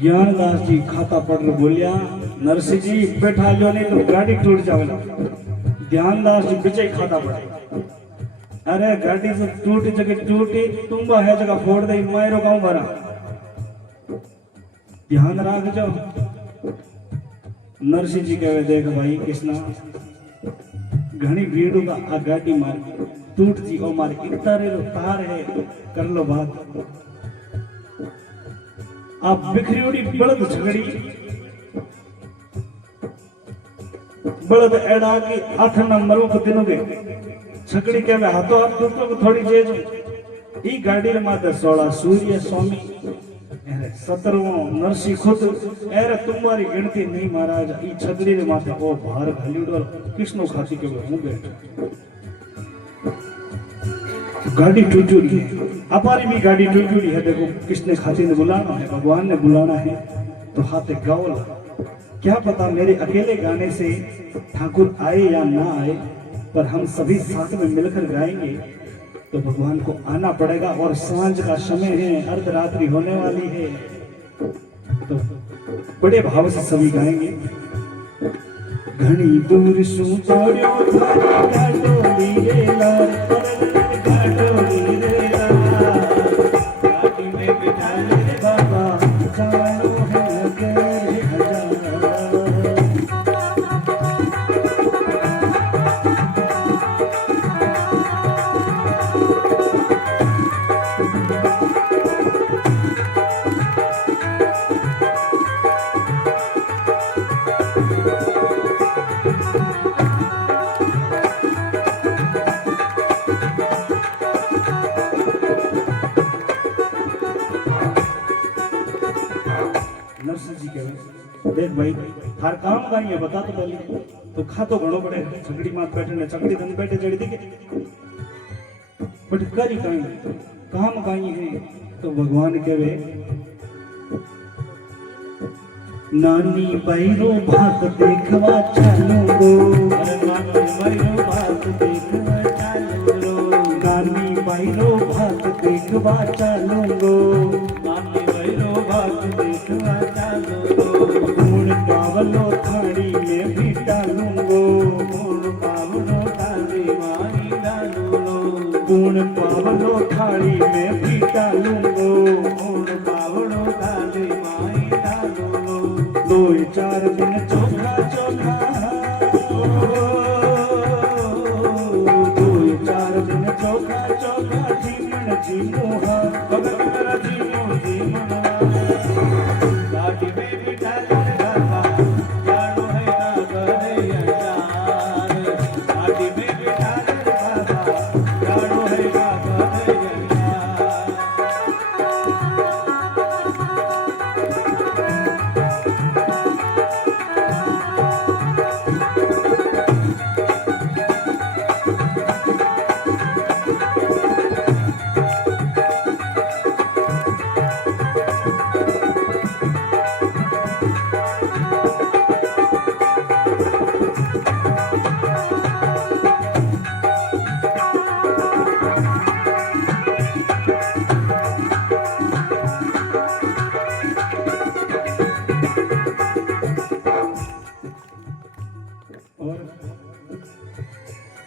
ज्ञानदास जी खाता पढ़ बोलिया नरसिंह जी बैठा लो नहीं तो गाड़ी टूट जावेला ध्यानदास जी पीछे खाता पड़े अरे गाड़ी से टूटी जगह टूटी तुम है जगह फोड़ दे मैं रोकाऊं भरा ध्यान रख जाओ नरसिंह जी कहे देख भाई कृष्णा घनी भीड़ का आ गाड़ी मार टूट जी ओ मारे इतारे रो तार है कर लो बात आप बिखरी उड़ी बड़द झगड़ी बड़द एड़ा के 8 नंबरों को दिनों के छकड़ी के में हाथों हाथ दूसरों को थोड़ी जेज ई गाड़ी रे माते 16 सूर्य स्वामी 17वां नरसी खुद एर तुम्हारी गिनती नहीं महाराज ई छकड़ी रे माते ओ भार घालीड़ो कृष्ण खाती के हूं बैठ गाड़ी टूटी है हमारी भी गाड़ी टूटी है देखो किसने खाती ने बुलाना है भगवान ने बुलाना है तो हाथे गाओ क्या पता मेरे अकेले गाने से ठाकुर आए या ना आए पर हम सभी साथ में मिलकर गाएंगे तो भगवान को आना पड़ेगा और सांझ का समय है अर्धरात्रि होने वाली है तो बड़े भाव से सभी गाएंगे घनी दूर सु तोड़ो घाटोली रे लाल घाटोली रे लाल घाटी में बिठा ले बाबा जानो है लगे हजार देख भाई थार काम का है बता तो पहले तो खा तो घणो पड़े छकड़ी मात बैठे ने छकड़ी धन बैठे जड़ी दिखे बट करी कहीं काम कहीं है तो भगवान कहवे नानी बैरो भात देखवा चालू गो नानी बैरो भात देखवा चालू रो नानी बैरो भात देखवा चालू गो नानी बैरो भात देखवा चालू गुण पावलो थाड़ी में भी डालूंगो गुण पावलो थाड़ी मारी डालूंगो गुण पावलो थाड़ी में भी डालूंगो गुण पावलो थाड़ी मारी डालूंगो 2-4 दिन चोखा चोखा 2-4 दिन चोखा चोखा जीवन जीमोहा भगत मेरा जीवन जीमोहा गाड़ी में बिठा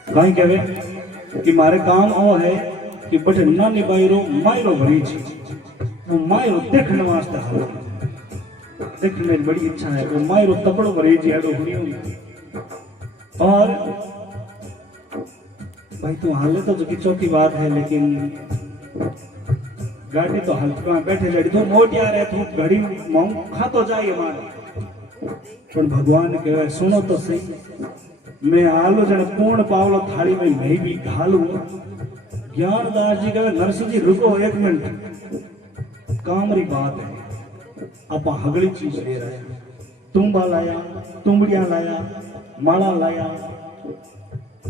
भाई कहवे कि मारे काम ओ है कि बटे ना निभाईरो मायरो भरी छी वो मायरो देखने वास्ते हाल देखने में बड़ी इच्छा है वो मायरो तपड़ो भरी छी एडो हुई और भाई तो हाले तो जो चौकी बात है लेकिन गाड़ी तो हल्का बैठे जड़ी तो मोट यार है तो घड़ी मांग खा तो जाए हमारे पर भगवान कहवे सुनो तो सही मैं आलो जन पूर्ण पावलो थाली में मैं भी ढालू ज्ञानदास जी कहे नरसिंह जी रुको 1 मिनट कामरी बात है आप हगली चीज ले रहे हैं तुम्बा लाया तुम्बड़िया लाया माला लाया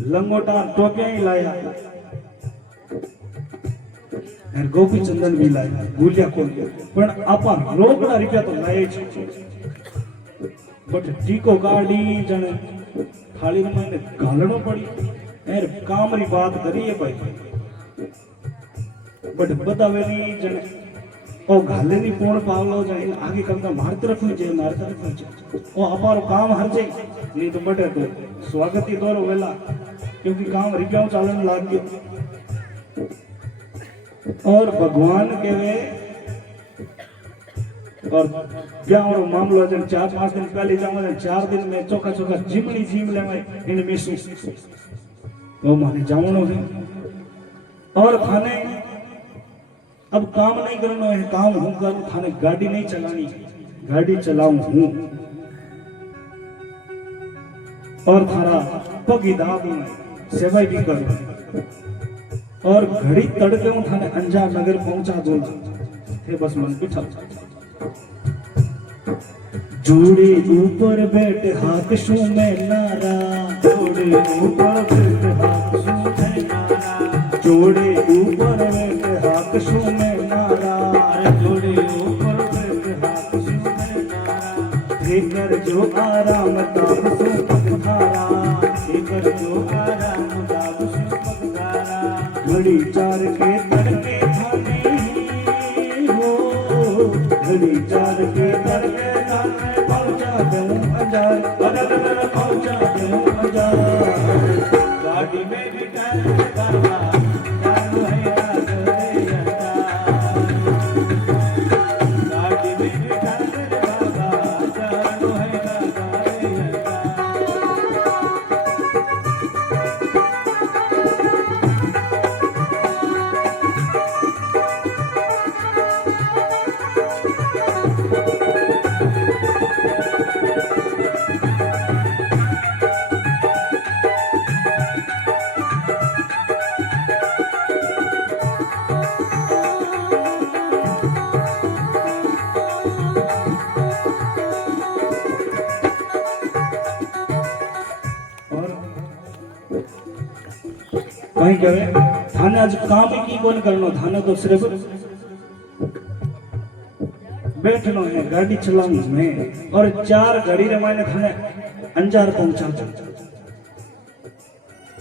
लंगोटा टोपिया ही लाया और गोपी चंदन भी लाया गुलिया को पर आप रोकड़ा रुपया तो लाए बट टीको गाड़ी जन थाली में घालनो पड़ी एर कामरी बात करी है भाई बट बतावेली जन ओ घाले नी पूर्ण पावलो जाए आगे करता मार तरफ में जाए मार तरफ में जाए ओ हमारो काम हर जाए नहीं तो बटे तो स्वागत ही दौर वेला क्योंकि काम रिक्याओ चालन लाग गयो और भगवान के वे और ब्याह और मामलो जन 4-5 दिन पहले जाऊंगा 4 दिन में चोखा चोखा जिमनी जिम ले मैं इन मिसू वो माने जावनो है और थाने अब काम नहीं करना है, काम हूं करूं, थाने गाड़ी नहीं चलानी, गाड़ी चलाऊं हूं। और थारा पग दाब में सेवा भी करूं और घड़ी तड़के हूं थाने अंजार नगर पहुंचा दूंगा। थे बस मन बिठा जोड़े ऊपर बैठ हाथ शू में नारा, जोड़े ऊपर बैठ हाथ शू में नारा, जोड़े ऊपर बैठ हाथ शू में नारा, जोड़े ऊपर बैठ हाथ शू में नारा, देकर जो आराम ताप सो पगधारा, देकर जो आराम ताप सो पगधारा, घड़ी चार के तड़के थाने हो, घड़ी चार के तड़के थाने पहुंचा दूं अंजार, पहुंचा दूं अंजार। गाड़ी में बिठा ले बाबा, चालू है रात रे अंजार। गाड़ी में बिठा ले बाबा, चालू है रात रे अंजार। कहीं कहे थाने आज काम की कौन करनो, थाने तो सिर्फ बैठनो है, गाड़ी चलाऊं मैं और 4 घड़ी रे मायने थाने अंजार पहुंचा दूं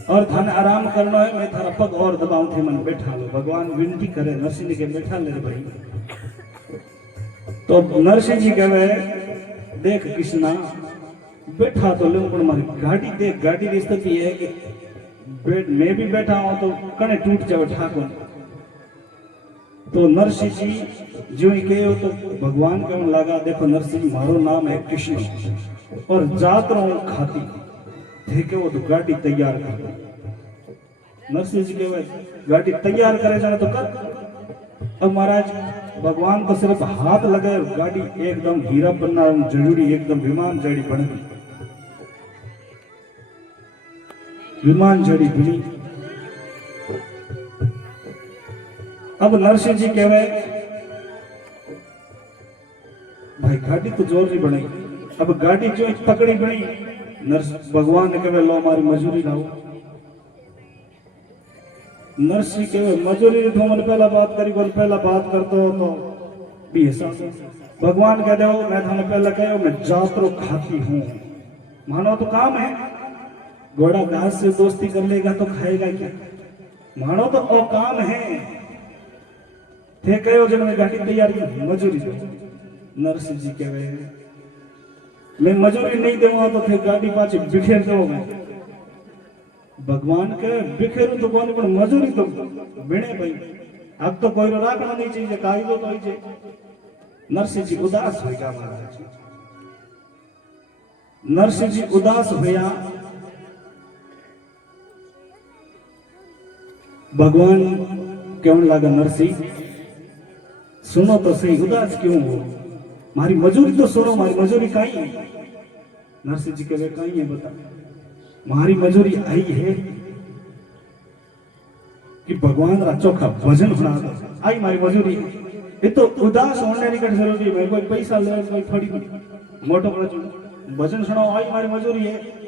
और थाने आराम करनो है। मैं थारा पग और दबाऊं थे मन बैठा लो, भगवान विनती करे नरसिंह के बैठा ले भाई। तो नरसिंह जी कहे देख कृष्णा बैठा तो ले, पर मारी गाड़ी देख, गाड़ी की स्थिति है कि मैं भी बैठा हूं तो कने टूट जाओ ठाकुर। तो नरसिंह जी जो ही कहो तो भगवान कहने लगा देखो नरसिंह मारो नाम है कृष्ण और जात रहो खाती देखे वो तो गाड़ी तैयार कर। नरसिंह जी कहे गाड़ी तैयार करे जाना तो कर। अब महाराज भगवान तो सिर्फ हाथ लगे गाड़ी एकदम हीरा बनना जरूरी, एकदम विमान जड़ी बन गई, विमान जड़ी बनी। अब नरसिंह जी कहवे भाई गाड़ी तो जोर नहीं बनाई, अब गाड़ी जो तकड़ी बनी, भगवान ने कहवे लो हमारी मजूरी लाओ। नरसिंह कहवे मजूरी तो मन पहला बात करी, बोल पहला बात करते हो तो भी हिसाब। भगवान कह दो मैं थाने पहला कहो मैं जातरो खाती हूं, मानो तो काम है, घोड़ा घास से दोस्ती कर लेगा तो खाएगा क्या, मानो तो ओ काम है। थे कहो जब मैं गाड़ी तैयार की मजूरी दो। नरसिंह जी कह रहे हैं मैं मजूरी नहीं दूंगा तो फिर गाड़ी पाछे बिखेर दो। भगवान के बिखेरू तो कौन पर मजूरी तो बिने भाई, अब तो कोई राखना नहीं चाहिए, कायदो तो चाहिए। नरसिंह जी उदास हो गया महाराज, नरसिंह जी उदास होया। भगवान कहने लगा नरसिंह सुनो तो सही, उदास क्यों हो, मारी मजूरी तो सुनो, मारी मजूरी कहीं है। नरसिंह जी कहे कहीं है बता। मारी मजूरी आई है कि भगवान रा चोखा भजन सुना दो, आई मारी मजूरी। ये तो उदास होने की जरूरी है, कोई पैसा ले कोई थोड़ी मोटो भजन सुनाओ, आई मारी मजूरी है।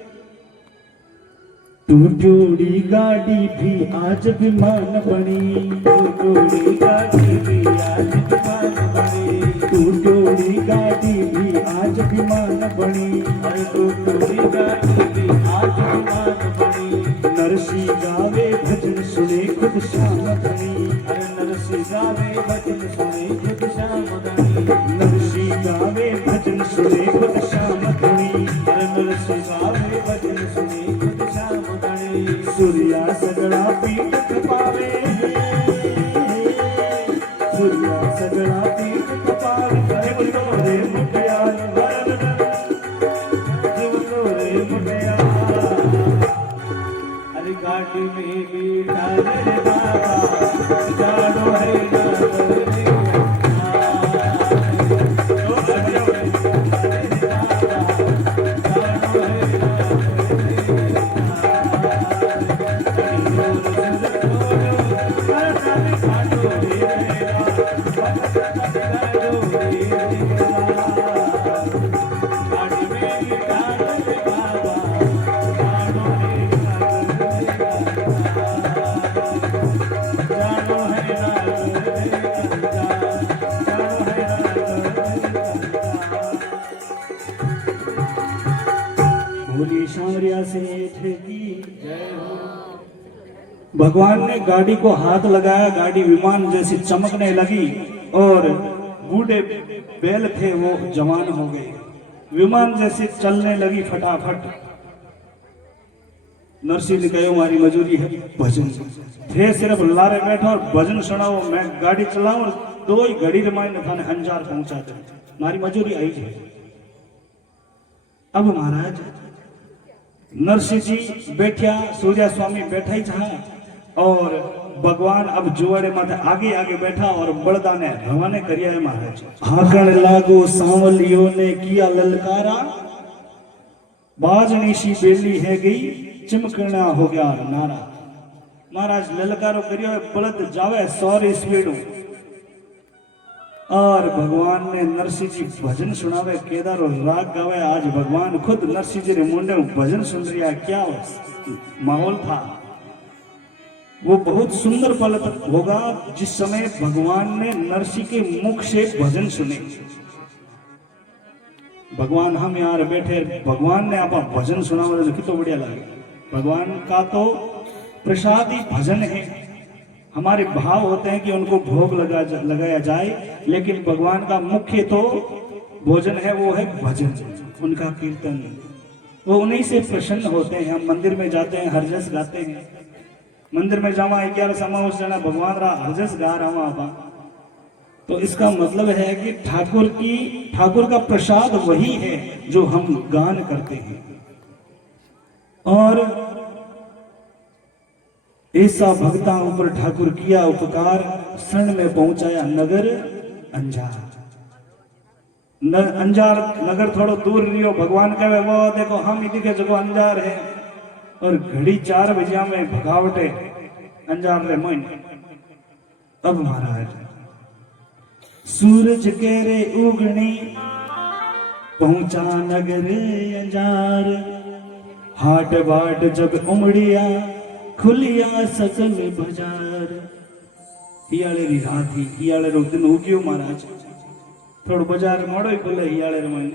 टूटोड़ी गाड़ी भी आज विमान बनी, टूटोड़ी गाड़ी भी आज विमान बनी, टूटोड़ी गाड़ी भी आज विमान बनी, अरे टूटोड़ी गाड़ी भी आज विमान बनी। नरसिंह गावे भजन सुने खुद श्याम धनी, अरे नरसिंह गावे भजन सुने खुद श्याम धनी, नरसिंह गावे भजन सुने खुद श्याम धनी, अरे नरसिंह गावे भजन सुने खुद श्याम धनी। सूर्या सगड़ा पीठ खपावे, सूर्या सगड़ा पीठ खपावे, जीवनो रे मुटियार, जीवनो रे मुटियार। अरे गाड़ी में बिठा ले रे बाबा जानो है नगर रे बोली शामरिया सेठ की जय हो। भगवान ने गाड़ी को हाथ लगाया, गाड़ी विमान जैसी चमकने लगी और बूढ़े बैल थे वो जवान हो गए, विमान जैसे चलने लगी फटाफट। नरसिंह ने कहो मारी मजूरी है भजन, थे सिर्फ लारे बैठो और भजन सुनाओ, मैं गाड़ी चलाऊं और 2 ही घड़ी रमाई थाने अंजार पहुंचा दे, मारी मजूरी आई है। अब महाराज नरसिंह जी बैठा, सूर्या स्वामी बैठा ही था और भगवान अब जुआड़े माथे आगे आगे बैठा और बड़दा ने रवाने करिया है महाराज। हाकण लागो सांवलियों ने किया ललकारा, बाजनी सी बेली है गई चिमकना हो गया नारा। महाराज ललकारो करियो बलद जावे 100 स्पीड और भगवान ने नरसिंह जी भजन सुनावे, केदारो राग गावे। आज भगवान खुद नरसिंह जी ने मुंडे में भजन सुन रहा है, क्या माहौल था वो। बहुत सुंदर पल होगा जिस समय भगवान ने नरसिंह के मुख से भजन सुने। भगवान हम यहाँ बैठे, भगवान ने आप भजन सुना कितना बढ़िया लगे। भगवान का तो प्रसाद ही भजन है। हमारे भाव होते हैं कि उनको भोग लगाया जाए, लेकिन भगवान का मुख्य तो भोजन है, वो है भजन, उनका कीर्तन। वो उन्हीं से प्रसन्न होते हैं। हम मंदिर में जाते हैं, हरजस गाते हैं, मंदिर में जावा 11 समावेश जाना भगवान रा हरजस गा रहा आपा, तो इसका मतलब है कि ठाकुर का प्रसाद वही है जो हम गान करते हैं। और ऐसा भक्ता ऊपर ठाकुर किया उपकार, क्षण में पहुंचाया नगर अंजार। अंजार नगर थोड़ा दूर लियो, भगवान कहे वो देखो हम इधर के जगह अंजार है, और घड़ी 4 बजे में भगावटे अंजार रे मन। अब महाराज सूरज के रे उगनी पहुंचा नगर अंजार, हाट बाट जब उमड़िया खुलिया सकल बाजार। हियाले री रात ही, हियाले रो दिन उग्यो महाराज, थोड़ा बाजार मोड़ो ही खुले हियाले रे मन।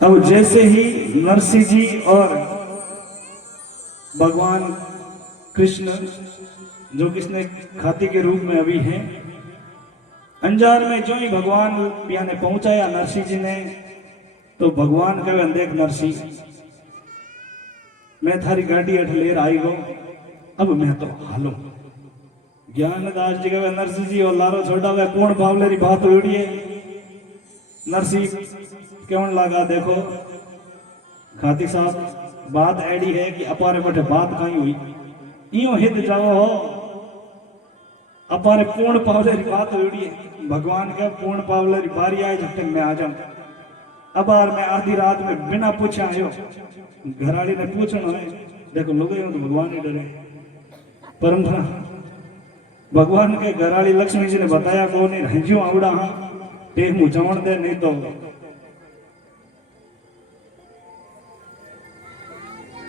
अब जैसे ही नरसिंह जी और भगवान कृष्ण जो किसने खाती के रूप में अभी हैं, अंजार में जो ही भगवान पिया ने पहुंचाया नरसिंह जी ने, तो भगवान कहे देख नरसिंह, मैं थारी गाड़ी अठ लेर आई गो, अब मैं तो हालो। ज्ञानदास जी कहे नरसिंह जी और लारो छोटा वे पूर्ण पावलेरी बात उड़ी है। नरसिंह क्यों लगा देखो खाती साहब बात ऐडी है कि अपारे बटे बात कहीं हुई, यूं हित जाओ हो, अपारे पूर्ण पावलेरी बात उड़ी है। भगवान के पूर्ण पावलेरी बारी आए जब तक मैं आ जाऊं। अब यार मैं आधी रात में बिना पूछे आयो, घराड़ी ने पूछना है, देखो लोग तो भगवान ही डरे परंपरा। भगवान के घराड़ी लक्ष्मी जी ने बताया को नहीं हंजू आवड़ा हाँ टेक मुँह जमण दे, नहीं तो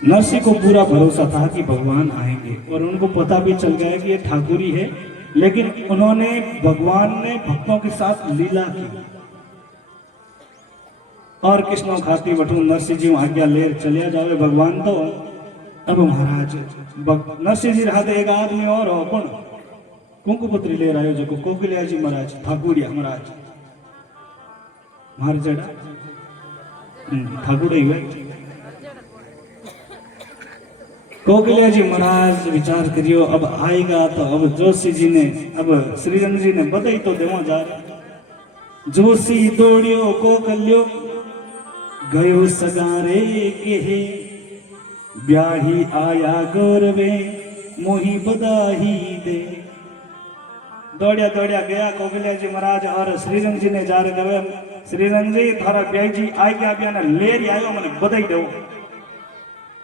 नरसिंह को पूरा भरोसा था कि भगवान आएंगे, और उनको पता भी चल गया कि ये ठाकुर ही है। लेकिन उन्होंने भगवान ने भक्तों के साथ लीला की, और कृष्ण खाती बटू नरसिंह जी आज्ञा ले चलिया जावे भगवान। तो अब महाराज नरसिंह जी हाथ एक आदमी और हो कौन कुंकुपुत्री ले रहा जो कोकिलिया जी महाराज ठाकुरिया महाराज मार जड़ा ठाकुर ही हुए। कोकिलिया जी महाराज विचार करियो अब आएगा, तो अब जोशी जी ने अब श्रीरंग जी ने बताई तो देवा जा रहा। जोशी दौड़ियो कोकलियो गयो सगारे के ब्याही आया गौरवे मोही बधाई दे। दौड़िया दौड़िया गया कौशल्या जी महाराज और श्रीरंग जी ने जा रहे कहे श्रीरंग जी थारा ब्याही जी आई गया ब्याह ने लेर आयो मैंने बधाई दो।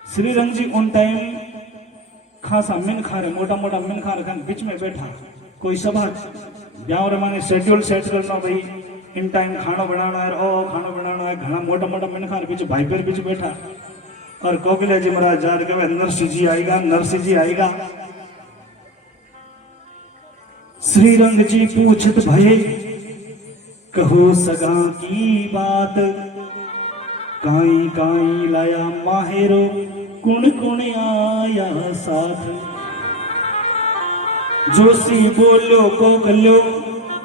श्रीरंग जी उन टाइम खासा मिन खा रहे मोटा मोटा मिन खा रहे बीच में बैठा कोई सभा ब्याह रे माने शेड्यूल सेट करना भाई इन टाइम खाना बनाना है ओ खाना बनाना है घना मोटा मोटा मिन खा पीछे भाई पेर पीछे बैठा और कौशल्या जी महाराज जा रहे कहे नरसिंह जी आएगा नरसिंह जी आएगा। श्रीरंग जी पूछत भये कहो सगा की बात काई काई लाया माहेरो कुण कुण आया साथ। जोशी बोलो को गलो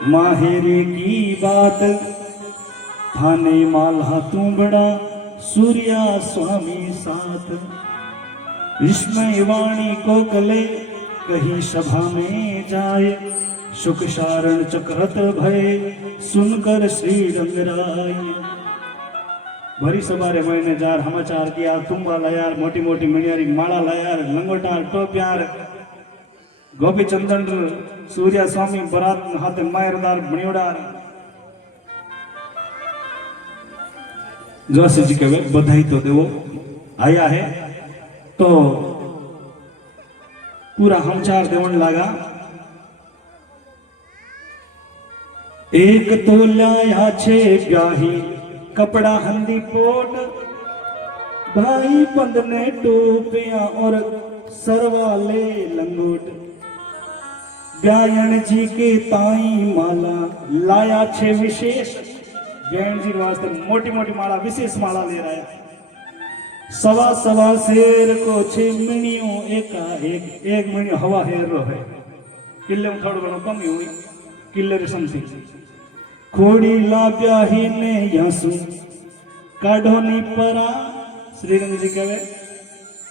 माहेरे की बात थाने माल्हा तू बड़ा सूर्या स्वामी साथ। इसमें वाणी को कले कहीं सभा में जाए सुख सारण चक्रत भय सुनकर श्री रंगराय। भरी सवारे मैंने जार समाचार किया तुम्बा लायार मोटी मोटी मिणियारी माला लायार लंगोटा टोप्यार गोपी चंदन सूर्या स्वामी बरात हाथ मायरदार बणियोडार। जोशी जी कहे बधाई तो देवो आया है तो पूरा हमचार देवन लागा। एक तो लाया छे ब्याही कपड़ा हंदी पोट भाई पंद ने टोपिया और सरवाले लंगोट। ब्यायन जी के ताई माला लाया छे विशेष ब्यायन जी वास्ते मोटी मोटी माला विशेष माला ले रहा है। सवा सवा शेर को छे मिणियों एका एक मिणियो हवा हेर रो है किले में थोड़ा घणो कमी हुई किले रे समथी खोड़ी ला ब्याही ने यासु काढ़ो नी परा। श्रीरंग जी कहे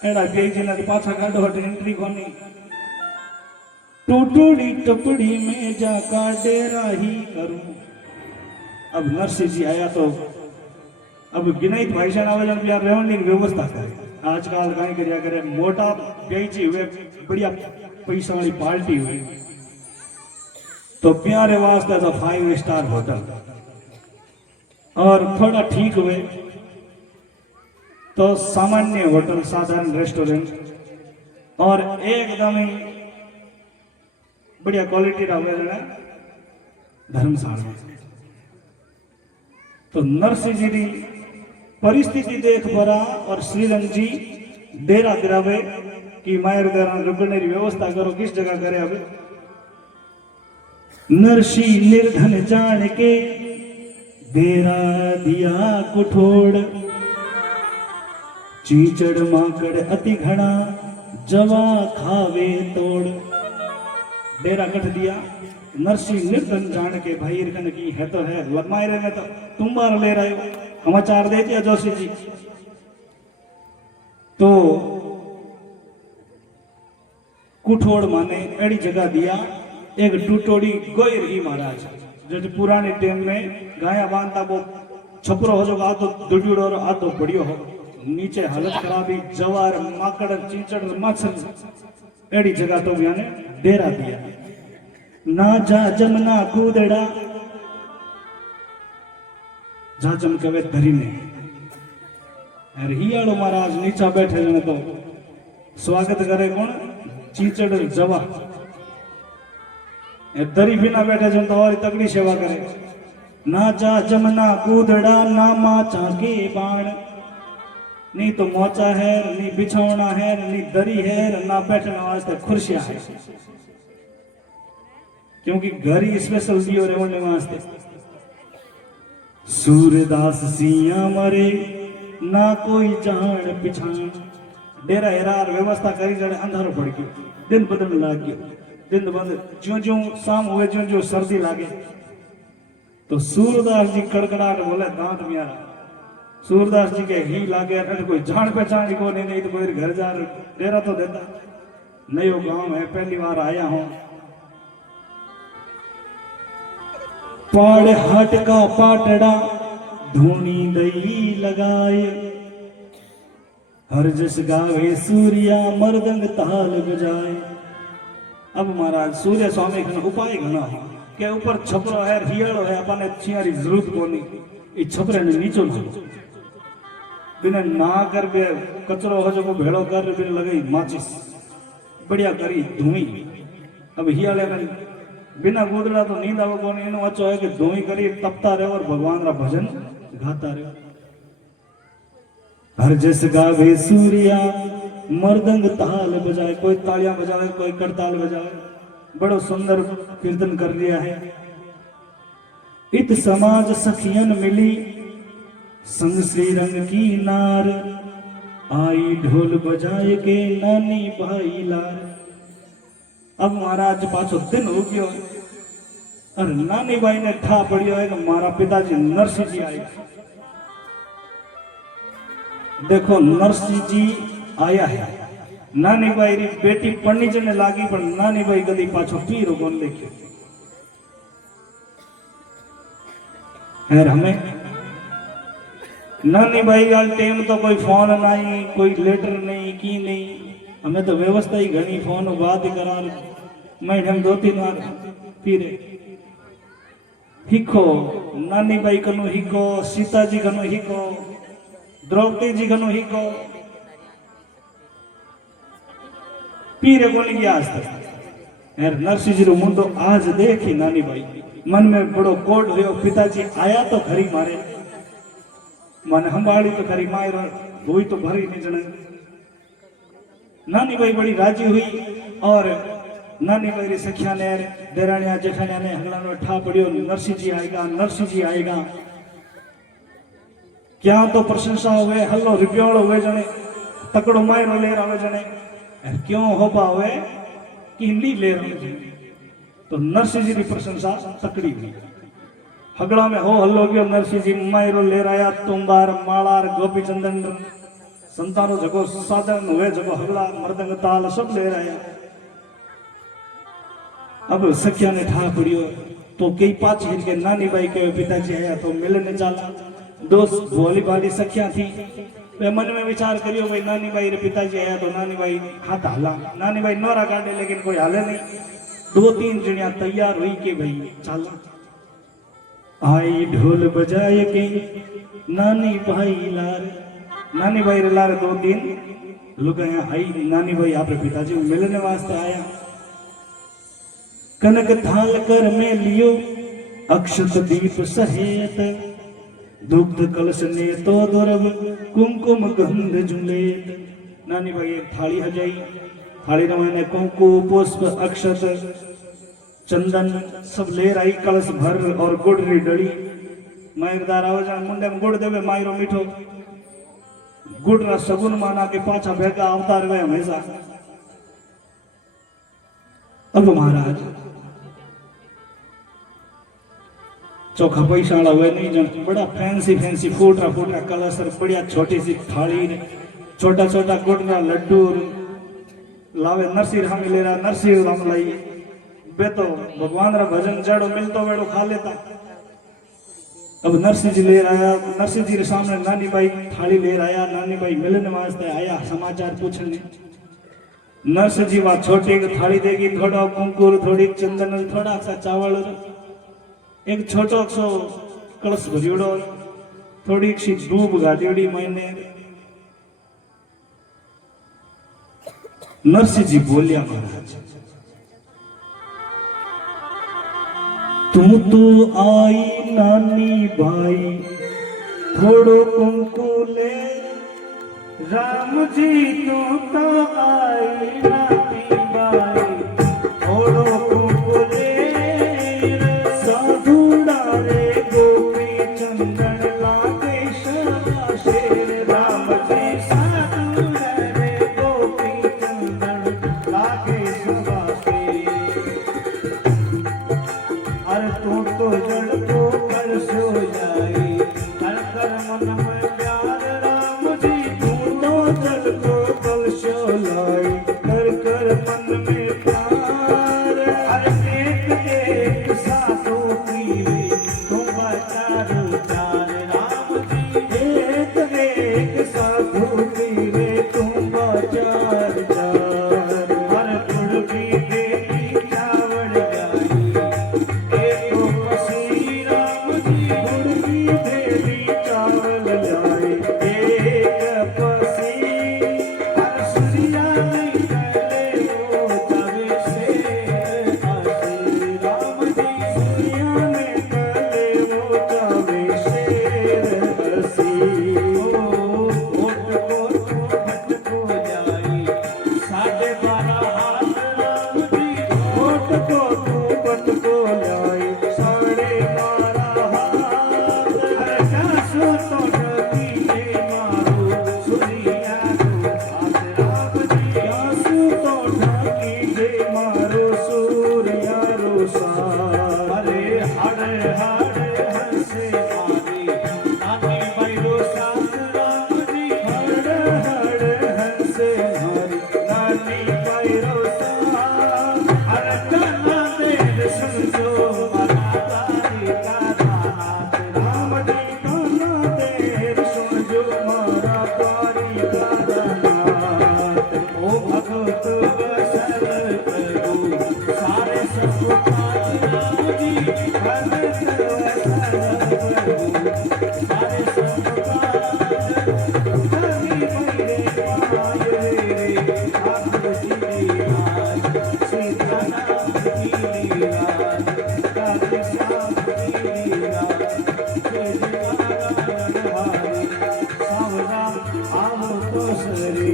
एड़ा ब्याही जी ने पाछा काढ़ो हट एंट्री कोनी टूटूड़ी टपड़ी में जाका डेरा ही करूं। अब नरसिंह जी आया तो अब गिनाई भाई जान आवे जन यार रेवंडी व्यवस्था करे आजकल काई करिया करे मोटा ब्याही जी हुए बढ़िया पैसा वाली पार्टी हुई तो प्यारे वास्ते तो 5 स्टार होटल और थोड़ा ठीक हुए तो सामान्य होटल साधारण रेस्टोरेंट और एकदम ही बढ़िया क्वालिटी रहा धर्मशाला। तो नरसिंह जी की परिस्थिति देख बरा और श्रीरंग जी डेरा गिरावे कि मायर देरा रुकने की व्यवस्था करो किस जगह करे। अब नरसी निर्धन जान के डेरा दिया कुठोड़ चीचड़ माकड़ अति घना जवा खावे तोड़। डेरा कट दिया नरसी निर्धन जान के भाई रखन की है तो है लमाए रहे तो तुम बार ले रहे हो समाचार दे दिया जोशी जी। तो कुठोड़ माने एड़ी जगह दिया एक टूटोड़ी गोयर ही महाराज जो पुराने टाइम में गाया बांधता वो छपरो हो जो आधो दुड़ियों और आधो बढ़ियो हो नीचे हालत खराबी जवार माकड़ चीचड़ मच्छर एड़ी जगह तो यानी डेरा दिया। ना जा जमना कूदड़ा जा जम कवे धरी ने अरे हियाड़ो महाराज नीचा बैठे जने तो स्वागत करे कौन चीचड़ जवा दरी भी ना बैठे जन तो और तगड़ी सेवा करे। ना जा जमना कूदड़ा ना माचा के बाण नहीं तो मोचा है नहीं बिछौना है नहीं दरी है ना बैठने वास्ते खुर्सियां है क्योंकि घर ही स्पेशल दियो रहने वास्ते। सूरदास सिया मरे ना कोई जान पिछाण डेरा हेरार व्यवस्था करी जड़े अंधारो पड़ गयो दिन बदल लाग गयो दिन बंद ज्यों ज्यों शाम हुए ज्यों ज्यों सर्दी लागे तो सूरदास जी कड़कड़ाहट बोले दांत म्यारा। सूरदास जी के ही लागे अरे कोई जान पहचान को नहीं तो कोई घर जा डेरा तो देता नयो गांव है पहली बार आया हूं। पाड़ हाट का पाटड़ा धूनी दही लगाए हर जस गावे सूर्या मृदंग ताल बजाए। अब महाराज सूर्य स्वामी का उपाय घना है के ऊपर छपरो है हियाड़ो है अपने छियारी जरूरत कोनी ई छपरे ने नीचो ना बिना ना कर बे कचरो हो जो भेड़ो कर बिन लगाई माचिस बढ़िया करी धुई। अब हियाड़े ने बिना गोदड़ा तो नींद आवे कोनी एनो वाचो है कि धुई करी तपता रहे और भगवान रा भजन गाता रहे। हर जस गावे सूर्या मृदंग ताल बजाए, कोई तालियां बजाए कोई करताल बजाए, बड़ो सुंदर कीर्तन कर लिया है। इत समाज सखियन मिली संग श्री रंग की नार, आई ढोल बजाए के नानी भाई लार। अब महाराज पाछो दिन हो गयो और नानी भाई ने ठा पड़ियो है कि मारा पिताजी नरसिंह जी आए। देखो नरसिंह जी आया है, नानी भाई री बेटी पढ़नी जने लागी पर नानी भाई कदी पाछो पीरो कोन देखे। हमें नानी भाई गाल टेम तो कोई फोन नहीं कोई लेटर नहीं की नहीं, हमें तो व्यवस्था ही घनी फोन बात ही करा मैडम 2-3 बार पीरे हिको नानी भाई कनु हिको सीता जी कनु हिको द्रौपदी जी कनु हिको पीरे को नहीं आज तक। यार नरसिंह जी रो मुंडो आज देखी नानी भाई मन में बड़ो कोड हुयो, पिताजी आया तो घरी मारे मन हंबाड़ी तो घरी मारे हुई तो भरी नहीं जने। नानी भाई बड़ी राजी हुई और नानी भाई री सखिया ने देरानिया जेठानिया ने हगला में ठा पड़ियो नरसिंह जी आएगा नरसिंह जी आएगा। क्या तो प्रशंसा हुए हल्लो रिप्योड़ हुए जने तकड़ो मायरो लेर आवे जने क्यों हो पावे कि नी लेर आवे तो नरसिंह जी की प्रशंसा तकड़ी हुई। हगड़ा में हो हल्लो गयो नरसिंह जी मायरो लेर आया तुम्बार मालार गोपी चंदन संतानो जगो साधन हुए जगो हगड़ा मृदंग ताल सब ले रहे हैं। अब सखिया ने ठा पड़ियो तो कई पाँच हिर के नानी भाई के पिताजी आया तो मिलने चला। दोस्त भोली भाली सखिया थी वे मन में विचार करियो भाई नानी भाई रे पिताजी आया तो नानी भाई हाथ हाला, नानी भाई नोरा काटे लेकिन कोई हाले नहीं। 2-3 जणिया तैयार हुई के भाई चला। आई ढोल बजाए के नानी भाई लार, नानी भाई रे लारे 2-3 लोग आई नानी भाई आपरे पिताजी मिलने वास्ते आया। कनक थाल कर में लियो अक्षत दीप सहेत, दुग्ध कलश ने तो दुर्ब कुमकुम गंध झुलेत। नानी भाई एक थाली हजाई, थाली में मैंने कुमकुम पुष्प अक्षत चंदन सब ले रही कलश भर और गुड़ री डली। मायरदार आवाजा मुंडे में गुड़ देवे मायरो मीठो गुड़ रा सगुन माना के पाछा भेगा अवतार गए हमेशा। अब महाराज चौखा पैसा हुए नहीं जन बड़ा फैंसी फूटरा कलश बढ़िया छोटी सी थाली छोटा छोटा गुड़ना लड्डू लावे नरसिंह राम ले रहा नरसिंह राम लाई बे तो भगवान रा भजन जड़ो मिलतो वेड़ो खा लेता। अब नरसिंह जी ले आया, नरसिंह जी के सामने नानी भाई थाली ले आया, नानी भाई मिलने वास्ते आया समाचार पूछने। नरसिंह जी वहां छोटी थाली देगी, थोड़ा कुंकुर थोड़ी चंदन थोड़ा सा चावल एक छोटो सो कलश भरियोड़ो थोड़ी सी डूब गाड़ियोड़ी मैंने। नरसिंह जी बोलिया महाराज तू तो आई नानी भाई थोड़ो कुंकू ले, राम जी तू तो आई नानी भाई थोड़ो कुंकू ले, साधुड़ा रे गोपी चंदन लागे शाबाशे, राम जी साधुड़ा रे गोपी चंदन लागे शाबाशे। अरे तू तो जल को कल सो जाए कर कर मन में प्यार, राम जी तू तो जल को कल सो लाए कर कर आवो तो सरी।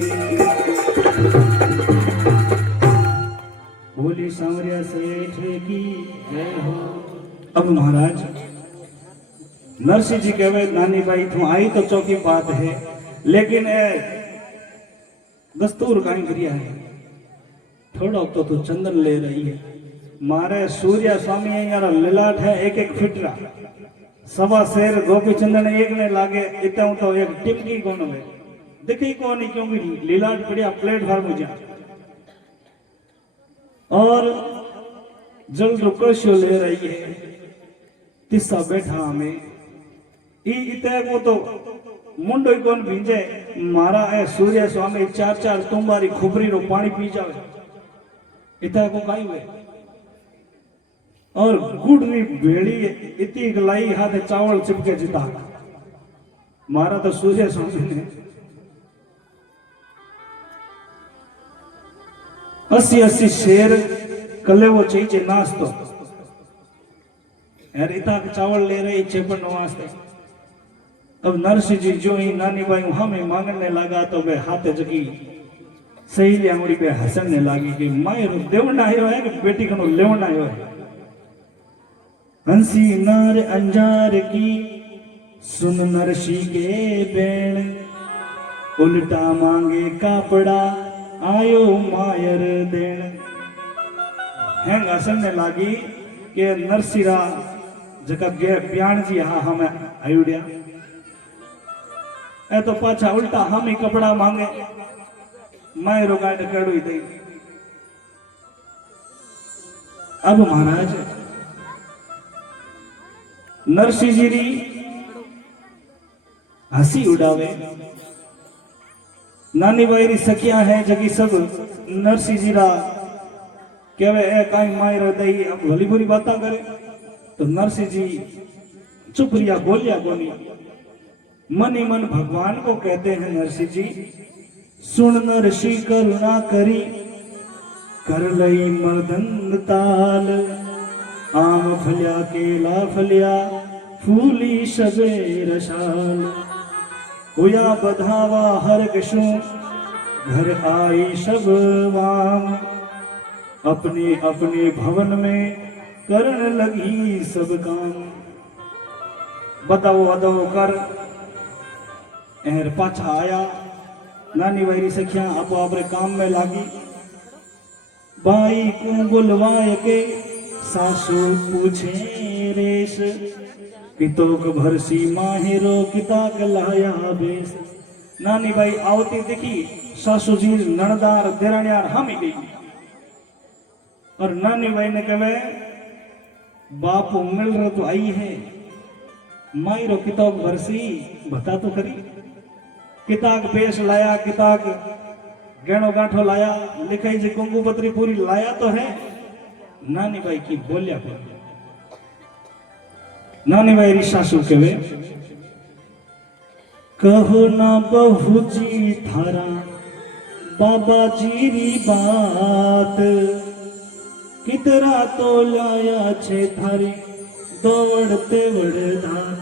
बोली सांवरिया सेठ की जय हो। अब महाराज नरसिंह जी कहे नानी भाई तू आई तो चौकी बात है, लेकिन दस्तूर कहीं क्रिया है, थोड़ा तो तू चंदन ले रही है। मारे सूर्य स्वामी यार लिलाट है एक एक फिटरा, सवा शेर गोपी चंदन एक ने लागे इतना तो एक टिमकी कौन है दिखी कौन नहीं, क्योंकि लीलाट बढ़िया प्लेटफॉर्म हो जाए और जल रुकशो ले रही है। तिस्सा बैठा हमें इतने को तो मुंडो कौन भींजे, मारा है सूर्य स्वामी चार चार तुम्हारी खुबरी रो पानी पी जावे, इतना को काई हुए और गुड़री भेड़ी इतनी गलाई हाथ चावल चिपके जिता मारा तो सूर्य स्वामी ने 80-80 शेर कले वो चाहिए नाश्तो यार इतना चावल ले रहे 56 वास्ते। अब नरसिंह जी जो ही नानी भाई हमें मांगने लगा तो वे हाथ जगी सही आंगड़ी पे हंसने लगी कि माए देवना आयो है कि बेटी को लेवना आयो है। हंसी नार अंजार की सुन नरसी के बेण, उल्टा मांगे कापड़ा आयो मायर देण। हैंग हंसने लगी कि नरसिरा जका गे प्याण जी हाँ हमें आयुड़िया ए तो पाछा उल्टा हम ही कपड़ा मांगे, मायरो गांड कड़ू दे। अब महाराज नरसिंह जी री हंसी उड़ावे, नानी भाई री सखिया है जगी सब नरसिंह जी रा कहवे ए काई मायरो दई भली बुरी बातें करे तो नरसिंह जी चुप रिया बोलिया कोनी। मन ही मन भगवान को कहते हैं नरसिंह जी सुन नरसी करुणा करी कर लई मर्दन ताल, आम फलिया केला फलिया फूली शबे रसाल, हुआ बधावा हर किशु घर आई सब वाम, अपने अपने भवन में करन लगी सब काम। बताओ अदो कर एर पाछा आया, नानी वायरी सखिया आपो आपरे काम में लागी। भाई को बुलवाए के सासू पूछे रेश, कितोक भरसी माहिरो किताक लाया बेस। नानी भाई आवती दिखी सासू जी नणदार देरानियार हम ही गई और नानी भाई ने कहे बापू मिल रहा तो आई है, मायरो किताक भरसी बता तो करी। किताक पेश लाया, किताक गहनो गांठो लाया, लिखाई जी कुंकू पत्री पूरी लाया तो है। नानी भाई की बोलिया पर नानी भाई री सासू कहे कहो ना बहू जी थारा बाबा जी री बात, कितरा तो लाया छे थारी दौड़ते वड़दान।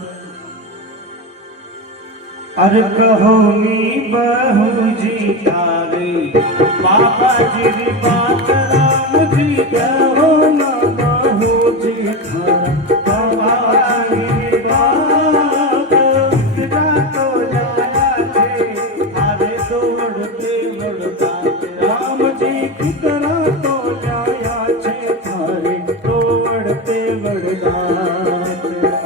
अरे कहो नी बहू जी तारी बाबा जी री बात, राम जी कहो ना बहू जी थारा बाबा जी री बात, कितना तो लाया छे अरे दौड़ते वड़दान। राम जी कितना तो लाया छे थारे दौड़ते वड़दान।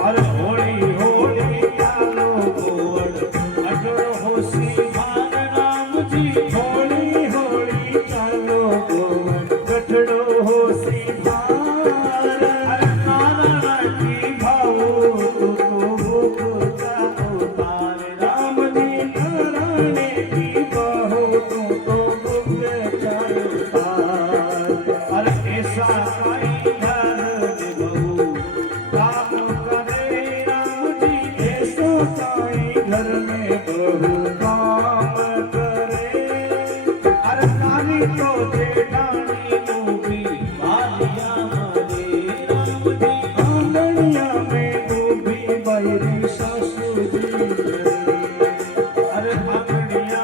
अरे होली होली चालो गोवड़ अजो होसी भाग राम जी, होली होली चालो गोवड़ गठड़ो हो सी भार। अरे नाना राखी भाऊ तू तो भूख का उतार। राम जी नारायण की बहू तू तो बुक चायो तार। अरे ऐसा कई घर में बहू काम करे राम जी, ऐसा साई घर में बहू काम करे। अरे नानी तो जेठानी मूवी बालिया मरे राम जी। आंगनिया में डूबी बैरी सासू जी। अरे आंगनिया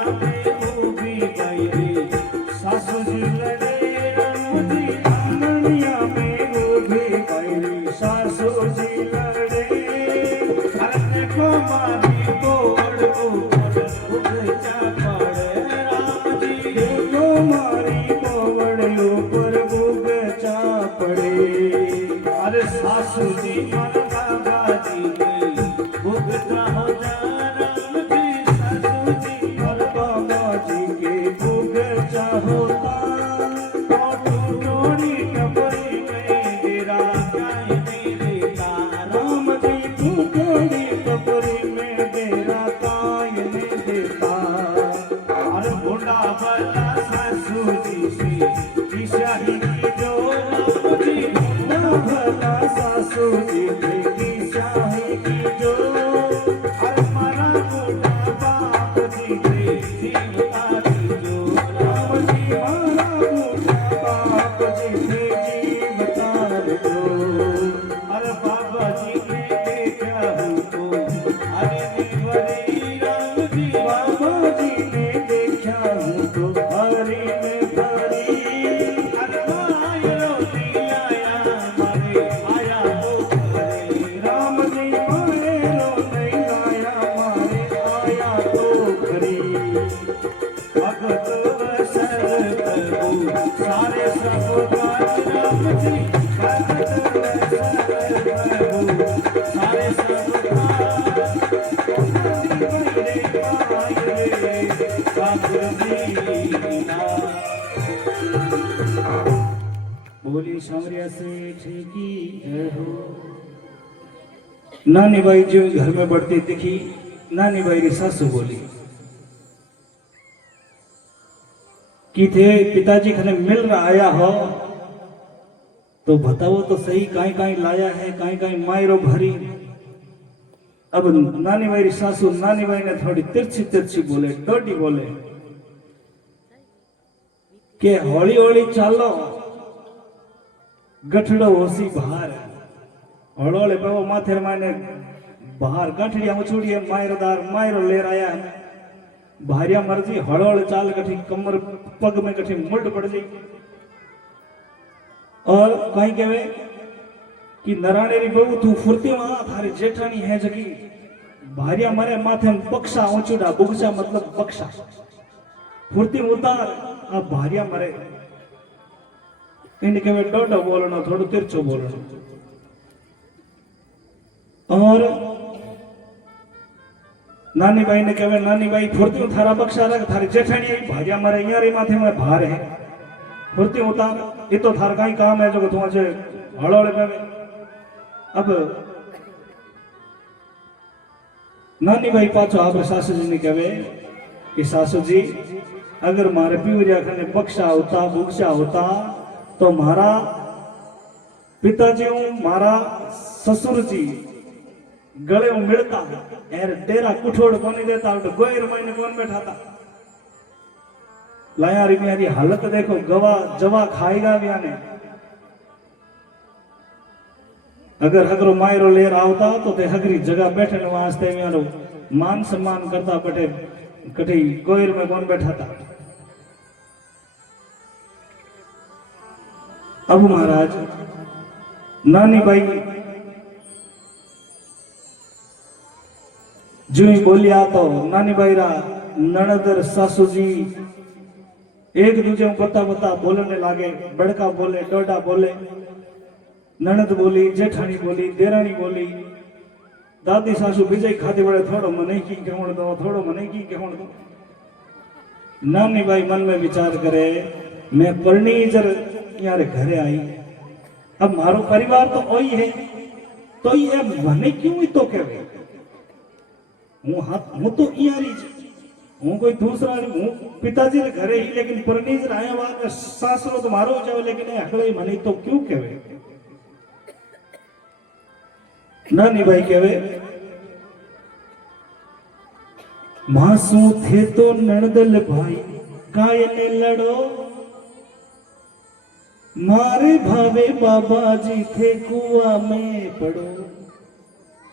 ठाकुर जी ना। बोली सांवरिया सेठ की जय हो। नानी बाई जो घर में बढ़ती दिखी, नानी बाई री सासू बोली कि थे पिताजी खने मिल रहा आया हो तो बताओ तो सही, काई काई लाया है, काई काई मायरो भरी। अब नानी बाई री सासू नानी बाई ने थोड़ी तिरछी तिरछी बोले, डोडी बोले के हौली हौली चालो, गठड़ो होसी बाहर। हौले हौले पे माथे माने बाहर गठड़िया उछुड़ी मायरदार मायरो ले आया है। भारिया मर्जी हौले हौले चाल, कठी कमर पग में कठी मुल्ट पड़ गई। और कहीं कहे कि नराणे री बहू तू फुर्ती वहां थारी जेठानी है जगी। भारिया मरे माथे बक्सा ऊंचुड़ा, बुगसा मतलब बक्सा, फुर्ती उतार। अब भारिया मरे इन कहे डोडो बोलना, थोड़ो तिरछो बोलना। और नानी बाई ने कहे नानी बाई फुर्ती थारा बक्सा रख, थारी जेठानी आई। भारिया मरे यारी माथे में भार है, फुर्ती उतार। ये तो थार का ही काम है जो तुम आज हड़ोड़े पे। अब नानी भाई पाछो आप सासू जी ने कहे कि सासू जी अगर मारे पीवरिया खाने बक्सा होता, भूक्षा होता तो मारा पिताजी मारा ससुर जी गले में मिलता एर डेरा कुठोड़ कोनी देता, तो गोयर मायने कौन बैठाता। लाया री मेरी हालत देखो, गवा जवा खाएगा भी आने। अगर हगरो मायरो लेर आवता तो ते हगरी जगह बैठने वास्ते मेरो मान सम्मान करता, बटे कठी गोयर में कौन बैठाता। अब महाराज नानी बाई जो ही बोलिया तो नानी बाई रा नणदर सासू जी एक दूजे को बता बता बोलने लागे। बड़का बोले, डोडा बोले, नणद बोली, जेठानी बोली, देरानी बोली, दादी सासू बीजे खाते बड़े थोड़ो मने की कहण दो, थोड़ो मने की कहण दो। नानी बाई मन में विचार करे मैं परनीजर यारे घरे आई, अब मारो परिवार तो ओई है, तो ये मने क्यों ही तो कहे हूं तो यारी हूं कोई दूसरा हूं पिताजी रे घरे ही, लेकिन परनीजर आया बाद सासरो तो मारो जाओ, लेकिन हकड़े मने तो क्यों कहे। नानी भाई कहे मासू थे तो नणदल भाई कायने लड़ो, मारे भावे बाबा जी थे कुआ में पड़ो।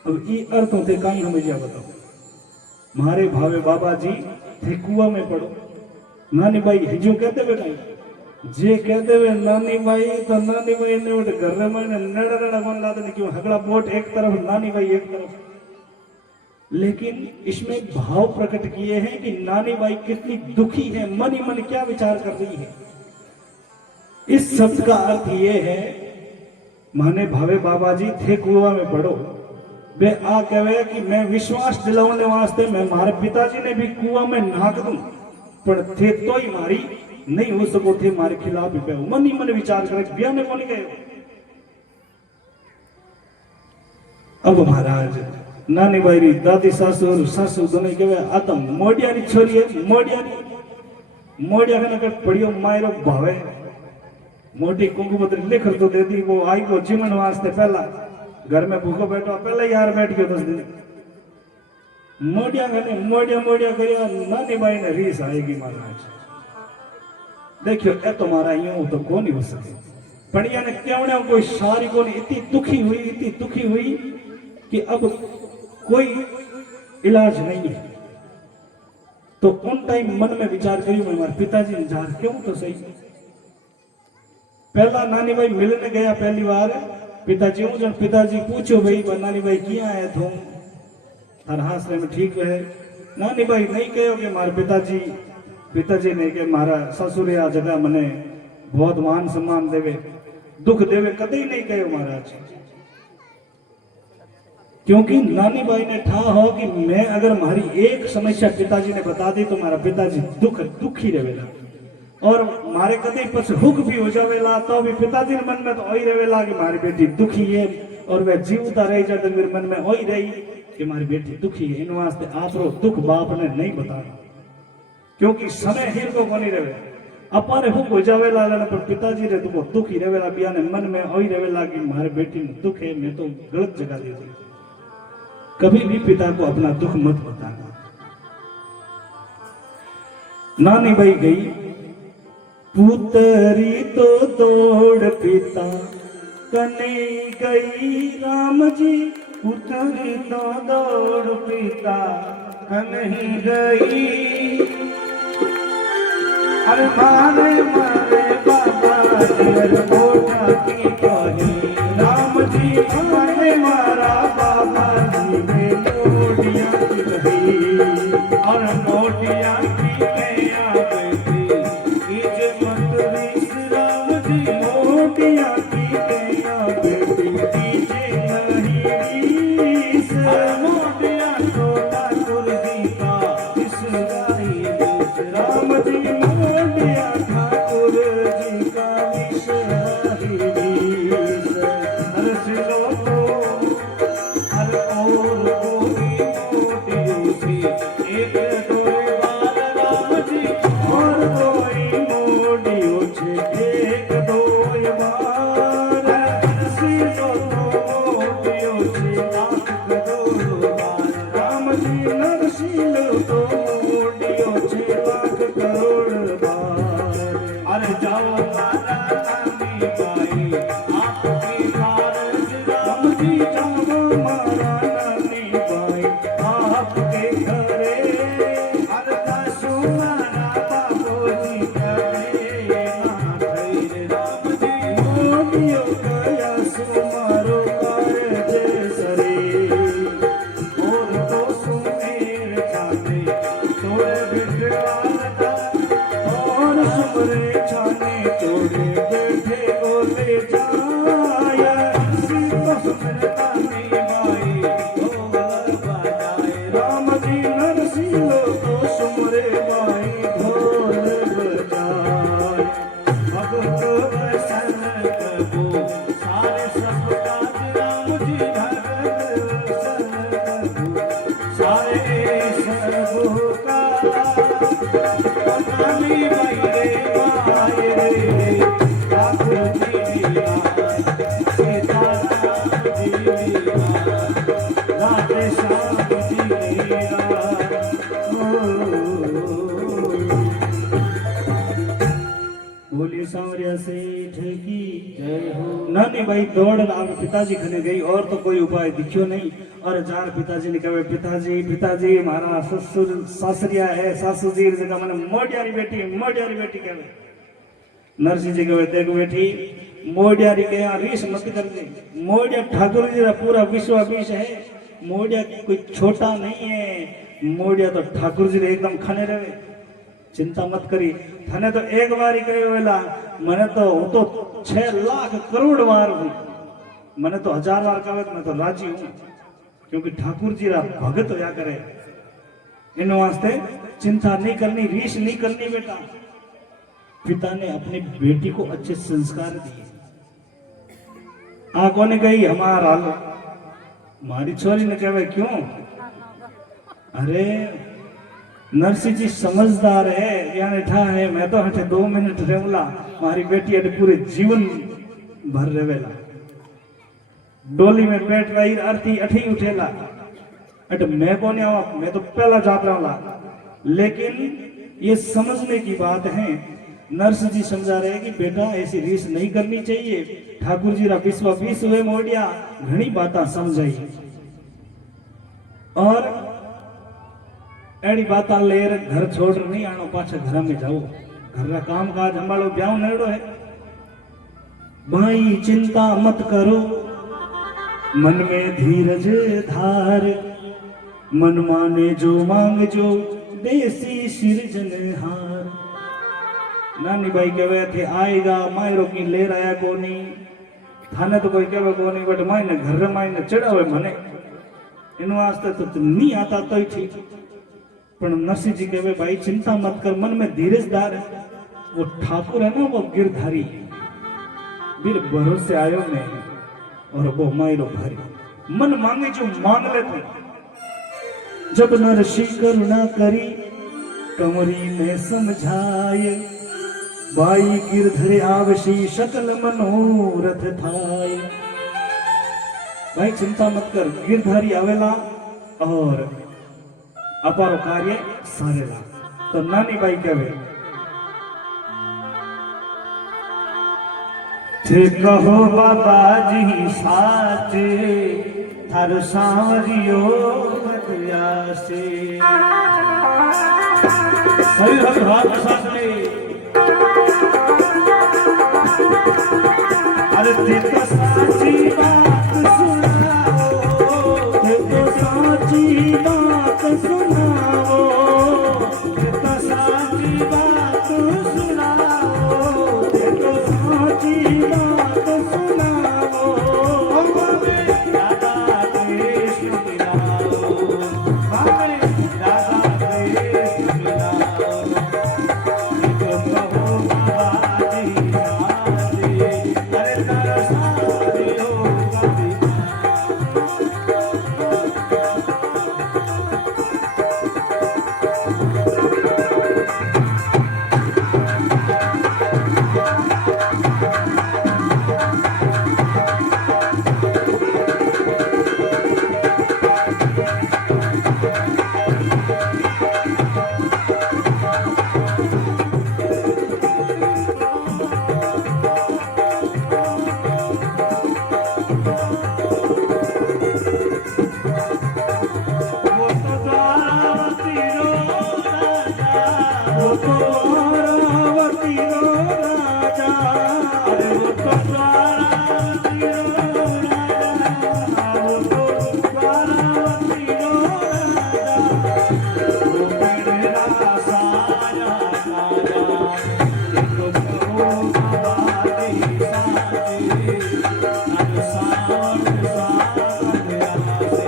अब ये अर्थ होते कहीं हमें क्या बताओ, मारे भावे बाबा जी थे कुआ में पड़ो। नानी भाई हिजो कहते हुए कहीं जे कहते हुए नानी भाई तो नानी भाई ने उठ घर में नड़ा कौन लाते, क्यों हगड़ा बोट एक तरफ नानी भाई एक तरफ। लेकिन इसमें भाव प्रकट किए हैं कि नानी बाई कितनी दुखी है, मन ही मन क्या विचार कर रही है। इस शब्द का अर्थ ये है माने भावे बाबा जी थे कुआ में पड़ो, वे आ कहे कि मैं विश्वास दिलाने वास्ते मैं मारे पिताजी ने भी कुआ में नाक दूं, पर थे तो ही मारी नहीं हो सको थे मारे खिलाफ ही पे। मन ही मन विचार करे ब्याह में कौन गए। अब महाराज नानी बाई री दादी सासू और सासू दोनों कहे आ तो मोडिया री छोरी है, मोडिया का नगर पड़ियो मायरो भावे मोटी कुंकुमत्री लिखर तो दे दी। वो आई को चिमन वास्ते पहला घर में भूखो बैठो, पहले यार बैठ गयो 10 दिन। मोडिया ने मोडिया करिया, नानी बाई ने रीस आएगी महाराज। देखियो ए तो मारा यूं तो कौन ही हो सके। पड़िया ने क्यों कोई सारी कौन इतनी दुखी हुई कि अब कोई इलाज नहीं है। तो उन टाइम मन में विचार करी मैं हमारे पिताजी ने जार क्यों तो सही। पहला नानी भाई मिलने गया पहली बार पिताजी हूँ, जब पिताजी पूछो भाई नानी भाई किया है तुम हर हाथ में ठीक है। नानी भाई नहीं कहो कि मारे पिताजी ने के मारा ससुर आ जगह मने बहुत मान सम्मान देवे दुख देवे कदे नहीं कहो महाराज। क्योंकि नानी बाई ने ठा हो कि मैं अगर हमारी एक समस्या पिताजी ने बता दी तो हमारा पिताजी दुखी रहेगा और मारे कभी पछ हुक भी हो जावेला तो भी पिताजी के मन में तो वही रहेला कि हमारी बेटी दुखी है और वह जीवता रह जाए तो मेरे मन में वही रही कि हमारी बेटी दुखी है। इन वास्ते आप दुख बाप ने नहीं बताना क्योंकि समय हिर को नहीं रहे अपारे हुक हो जावेला पर पिताजी रे तो दुखी रहेला बिया ने मन में वही रहेला कि हमारे बेटी में दुख है मैं तो गलत जगह दे दी। कभी भी पिता को अपना दुख मत बताना। नानी बाई गई पुतरी तो दौड़ पिता कने गई राम जी पुतरी तो दौड़ पिता कन्ही गई अरे मारे मारे बाबा जी मोटा की कही राम जी मारे मारा बाबा जी में मोटिया की कही और मोटिया की कहिया बेटी इज मंत्री राम जी मोटिया की कहिया बेटी इजे नहीं मोटिया तो ठाकुर जी का इस गाई बेच राम जी मोटिया ठाकुर जी का विषय नरसिलो को हर और कोई मोटियों से एक दो बार राम जी और कोई मोडियो छे एक दो बार नरसिलो को मोटियों से लाख करोड़ बार राम जी नरसिंह तो मोडियो छे लाख करोड़ बार। अरे जाओ माता नानी बाई आपकी कारज राम राम जी जाओ मारा नानी बाई आपके घरे अरे दासु मारा बाबू जी करे ना धैर्य राम जी मोडियो गया सुमारो कार्य सरे और तो सुमेर जाते तोड़े बिटवारदा और सुमरे छाने चोड़े बैठे बोले जाया सुमरता में बाई ढोल बजाए राम जी नरसिंह तो सुमरे बाई ढोल बजाए। भगत वसन कबो सारे सब काज राम जी भगत वसन कबो सारे सब का नानी बाई रे बाई रे ठाकुर जी सीता राम जी राधे श्याम जी बोलिए सांवरिया सेठ की जय हो। नानी बाई दौड़ आप पिताजी खने गई और तो कोई उपाय दिखियो नहीं और जार पिताजी ने कहे पिताजी पिताजी हमारा ससुर सासरिया है सासू जी जगह मैंने मोडियारी बेटी कहे नरसिंह जी कहे देख बेटी मोडियारी के यहाँ रीस मत कर दे मोडिया ठाकुर जी का पूरा विश्व विष है मोडिया कोई छोटा नहीं है मोडिया तो ठाकुर जी एकदम खने रहे चिंता मत करी थाने तो एक बार ही कही वेला मैंने तो 6 लाख करोड़ बार हुई मैंने तो 1000 बार कहे मैं तो राजी हूं क्योंकि ठाकुर जी रा भगत होया करे इन वास्ते चिंता नहीं करनी रीस नहीं करनी बेटा। पिता ने अपनी बेटी को अच्छे संस्कार दिए आंखों ने कही हमारा हमारी छोरी ने कहे क्यों अरे नरसिंह जी समझदार है यानी ठा है मैं तो हटे 2 मिनट रहूला हमारी बेटी अटे पूरे जीवन भर रहेला डोली में बैठ रही अर्थी अठी उठेला अटे मैं कौन आवा मैं तो पहला जात रहा लेकिन ये समझने की बात है नरसिंह जी समझा रहे हैं कि बेटा ऐसी रीस नहीं करनी चाहिए ठाकुर जी रा विश्व हुए मोडिया घनी बात समझाई और एड़ी बात लेर घर छोड़ नहीं आनो पाछा घर में जाओ घर का काम काज हमारो ब्याह नेड़ो है भाई चिंता मत करो मन में धीरज धार मन माने जो मांग जो देसी सिरजनहार। नानी भाई कहे थे आएगा मायरो की ले आया कोनी थाने तो कोई कहे कोनी बट मायने घर मायने चढ़ावे मने इन वास्ते तो नहीं आता तो ही ठीक। पर नरसिंह जी कहे भाई चिंता मत कर, मन में धीरज धार। वो ठाकुर है ना, वो गिरधारी, वीर भरोसे आयो मैं और वो मायरो भारी। मन मांगे जो मांग ले तू, जब नरसी करुणा करी कंवरी ने समझाए। बाई गिरधरे आवशी सकल मनोरथ थाय। भाई चिंता मत कर, गिरधारी आवेला और अपारो कार्य सारेला। तो नानी बाई कहे थे कहो बाबा जी साचे थार सांवरियो बतिया से। हरि हरि हाथ साथ ले। अरे ते तो साची बात सुनाओ, ते तो साची बात सुनाओ, ते तो साची बात सुनाओ, ते तो साची बात सुनाओ। हमें दादा कृष्ण मिलाओ, हमें दादा कृष्ण मिलाओ। तो कहो बाबा जी साचे, अरे तारा सारियो बतिया। वो तो द्वारावती रो राजा, वो तो अमरावती रो राजा, अरे वो तो द्वारावती रो राजा, वो तो द्वारावती रो राजा। वो मेरा साया राजा, ये तो कहो बाबा जी साचे, अरे सावन सावन आसे।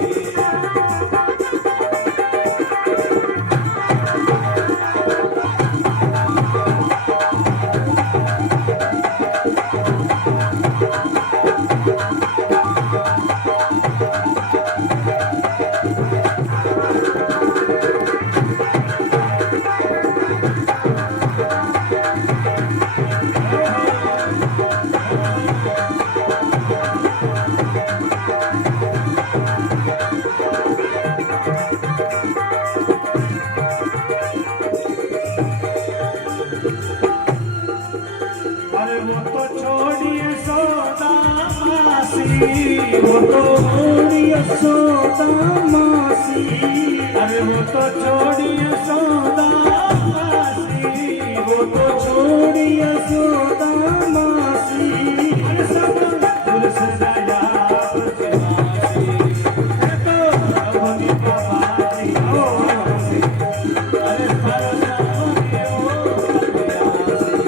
अरे वो तो छोड़िए सौदा मासी, वो तो छोड़िए सौदा मासी, अरे वो तो छोड़िए सौदा मासी, वो तो छोड़िए सौदा मासी। अरे सब फूल सजाया बचवासी, ये तो अवनी का बाजी हो आसी, अरे सारा सावनी हो बतियासी।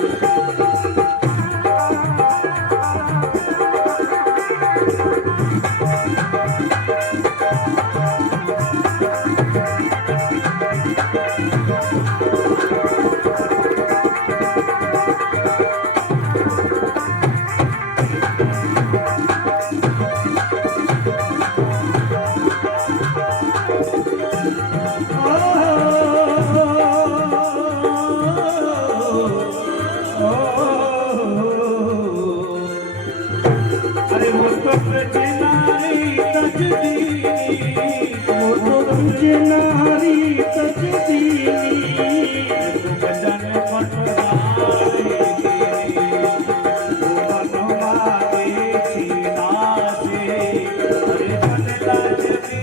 अरे वो तो प्रजनारी तजदीनी, वो तो तुझे नारी तजदीनी, भजन पटवारी वो बनवारी छीनासी, अरे मन लाज दासी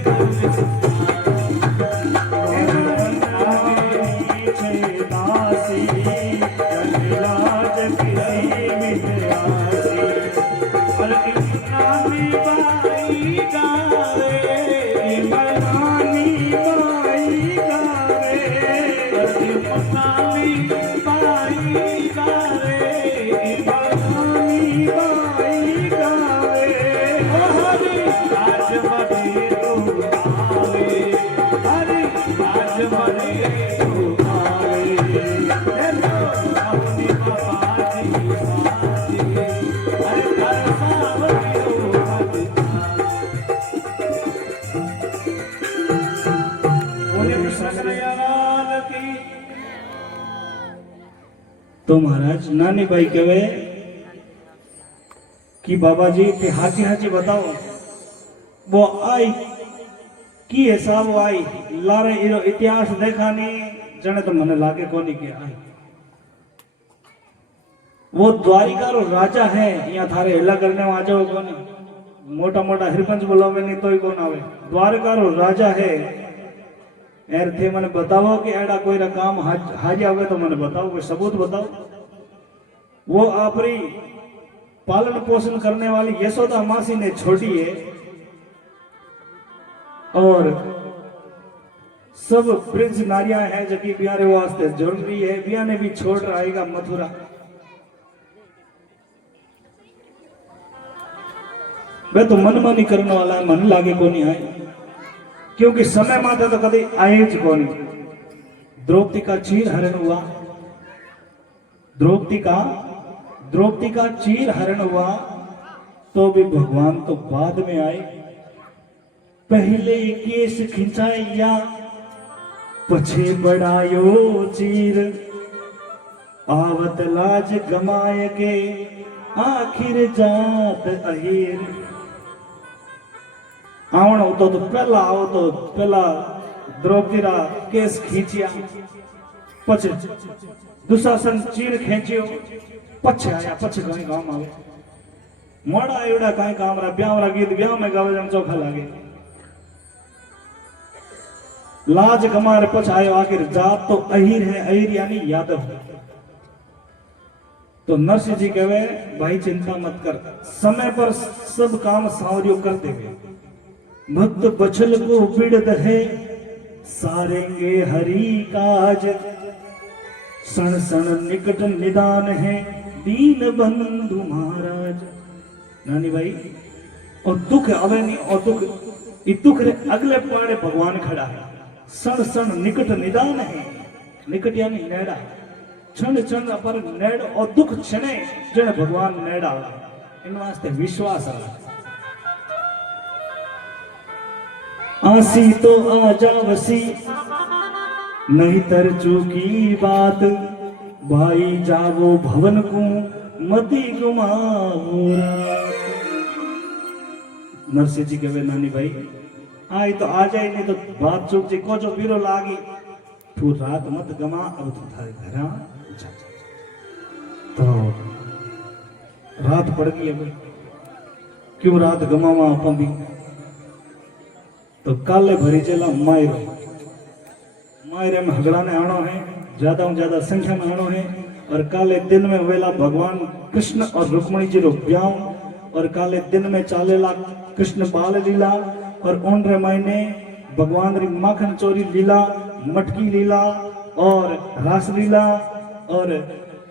लाज किसी मिथ्यासी। अरे इस्लामी बाई गावे, इमरानी बाई गावे, अरे इस्लामी तो महाराज नानी भाई कहे कि बाबा जी ते हाची हाची बताओ वो आई की हिसाब आई लारे इरो इतिहास देखा नहीं जने तो मने लागे कोनी के आई वो द्वारिका रो राजा है यहाँ थारे हिला करने में आ जाओ कोनी मोटा मोटा हिरपंच बोलावे नहीं तो ही कौन आवे द्वारका रो राजा है यार थे मने बताओ कि एड़ा कोई रा काम हाजी आवे तो मने बताओ कोई सबूत बताओ वो आपरी पालन पोषण करने वाली यशोदा मासी ने छोड़ी है और सब प्रिंस नारियां हैं जबकि बिहारे वास्ते जरूरी है बिया ने भी छोड़ आएगा मथुरा वे तो मनमानी करने वाला है मन लागे को नहीं आए क्योंकि समय माता तो कभी आए ज को नहीं द्रौपदी का चीर हरण हुआ द्रौपदी का चीर हरण हुआ तो भी भगवान तो बाद में आए पहले केस खिंचाया पछे बढ़ायो चीर आवत लाज गमाए के आखिर जात अहीर आवण होतो तो पहला आओ तो पहला द्रौपदी रा केस खींचिया पछे दुशासन चीर खींचियो पछे आया पछे कहीं काम आवे मोड़ा एवड़ा कहीं काम रा ब्याह रा गीत ब्याह में गावे जन चोखा लागे लाज गमार पछ आयो आखिर जात तो अहीर है अहीर यानी यादव तो नरसिंह जी कहे भाई चिंता मत कर समय पर सब काम सावरियो कर देवे भक्त बछल को बिड़द है सारेंगे हरि काज सण सण निकट निदान है दीन बंधु महाराज नानी भाई और दुख आवे नहीं और दुख रे अगले पाड़े भगवान खड़ा है सण सण निकट निदान है निकट यानी नेड़ा क्षण क्षण पर नेड़ और दुख क्षणे जन भगवान नेड़ा इन वास्ते विश्वास रहा आसी तो आ जावसी नहीं तर चूकी बात भाई जावो भवन को मती गुमावो नरसिंह जी कहे नानी भाई आई तो आ जाए नहीं तो बात चूक जी को जो बीरो लागी तू रात मत गमा अब तू थारे घर तो रात पड़ गई अब क्यों रात गमावा अपन भी तो काले भरी चला मायरे में हगड़ा ने आनो है ज्यादा संख्या में आनो है और काले दिन में वेला भगवान कृष्ण और रुक्मणी जी रो ब्याह और काले दिन में चालेला कृष्ण बाल लीला और उनरे महीने भगवान री माखन चोरी लीला मटकी लीला और रास लीला और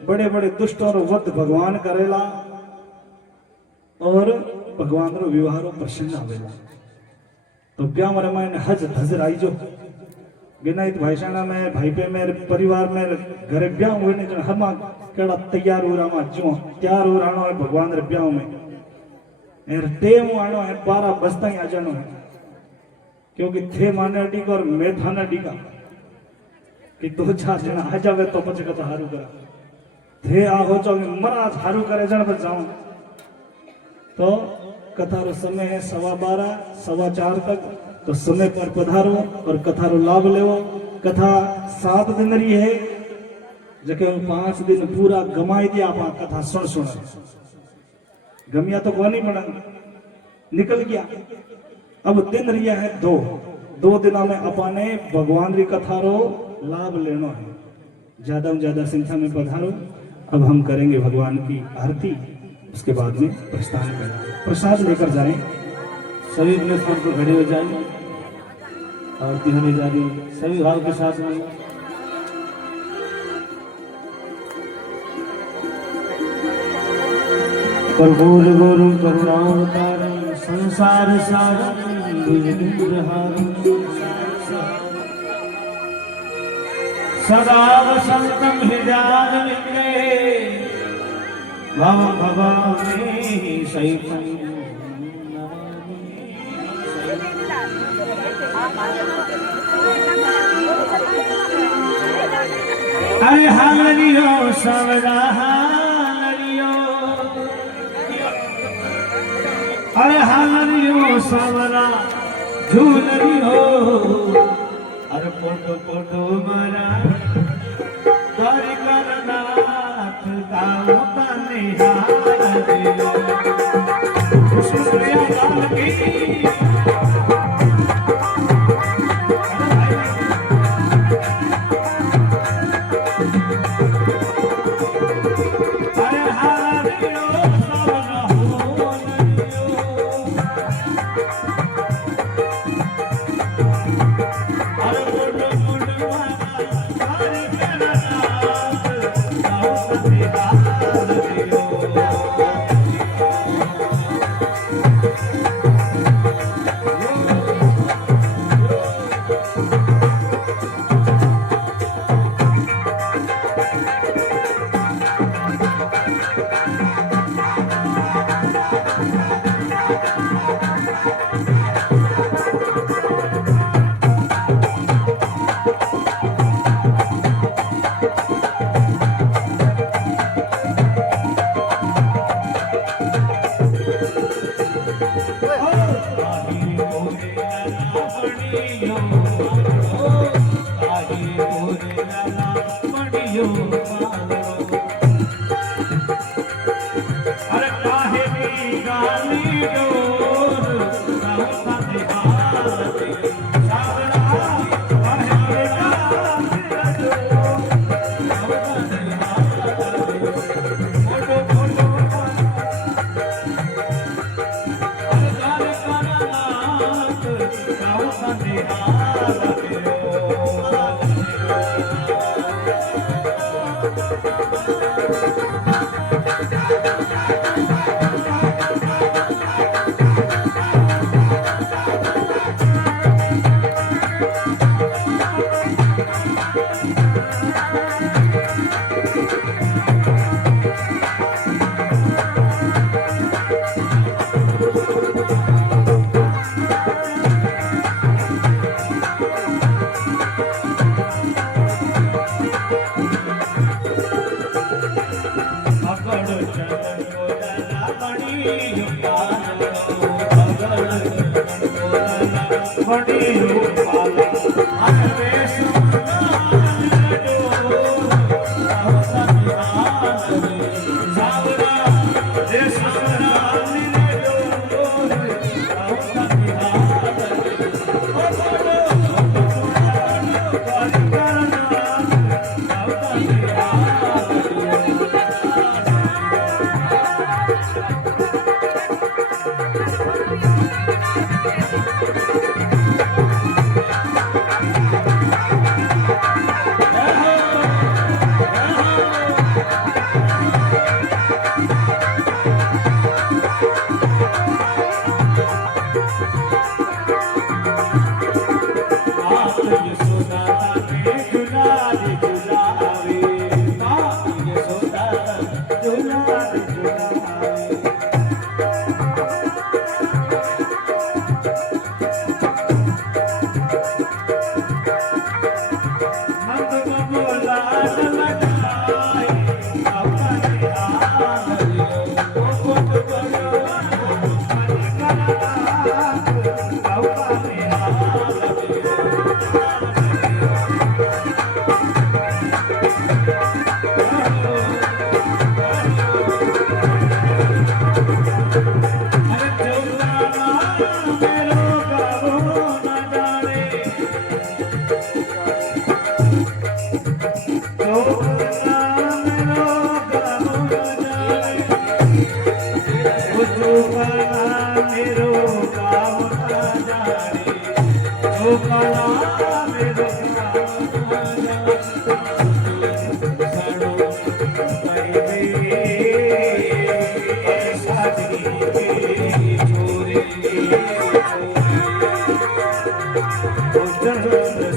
बड़े बड़े दुष्टों रो वध भगवान करेला और भगवान रो विवाह रो प्रसंग आवेला तो ब्याह में रामायण हज धजर आई जो गिनाइत भाईसाना में भाई पे मेरे परिवार में घरे ब्याह हुए ने जो हमा केड़ा तैयार हो रामा जो तैयार हो रानो है भगवान रे ब्याह में एर टेम आनो है 12 बजता ही आ जानो है क्योंकि थे माने अडीका और मैं थाना अडीका कि 2-4 जना आ जावे तो पछे कथा हारू करा थे आ हो जो मरा हारू करे जण पर जाऊं तो कथा रो समय है 12:15 4:15 तक तो समय पर पधारो और कथा रो लाभ लेवो कथा 7 दिन रही है जके 5 दिन पूरा गमाई दिया आप कथा सुन गमिया तो कोनी बना निकल गया अब दिन रिया है 2 दिनों में अपने भगवान री कथा रो लाभ लेना है ज्यादा से ज्यादा संख्या में पधारो अब हम करेंगे भगवान की आरती उसके बाद में प्रस्थान करें प्रसाद लेकर जाएं सभी अपने स्थान पर खड़े हो जाएं आरती होने जा रही सभी भाव के साथ में कर्पूर गुरु करुणावतारं संसार सारं भुजगेन्द्रहारं सदा वसन्तं हृदयारविन्दे भव भवामि सहितं नमामि अरे हालरियो सवरा हालरियो, अरे हालरियो सवरा झूलरियो, अरे पोटो पोटो मरा तारी करनाथ गाँव का निहारियो। सुप्रिया लाल की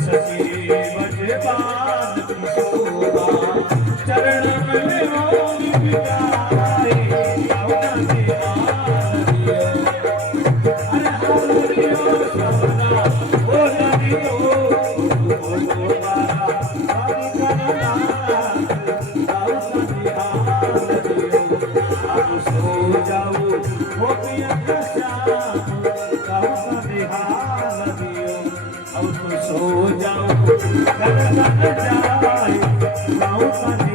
सची बजबान की शोभा काने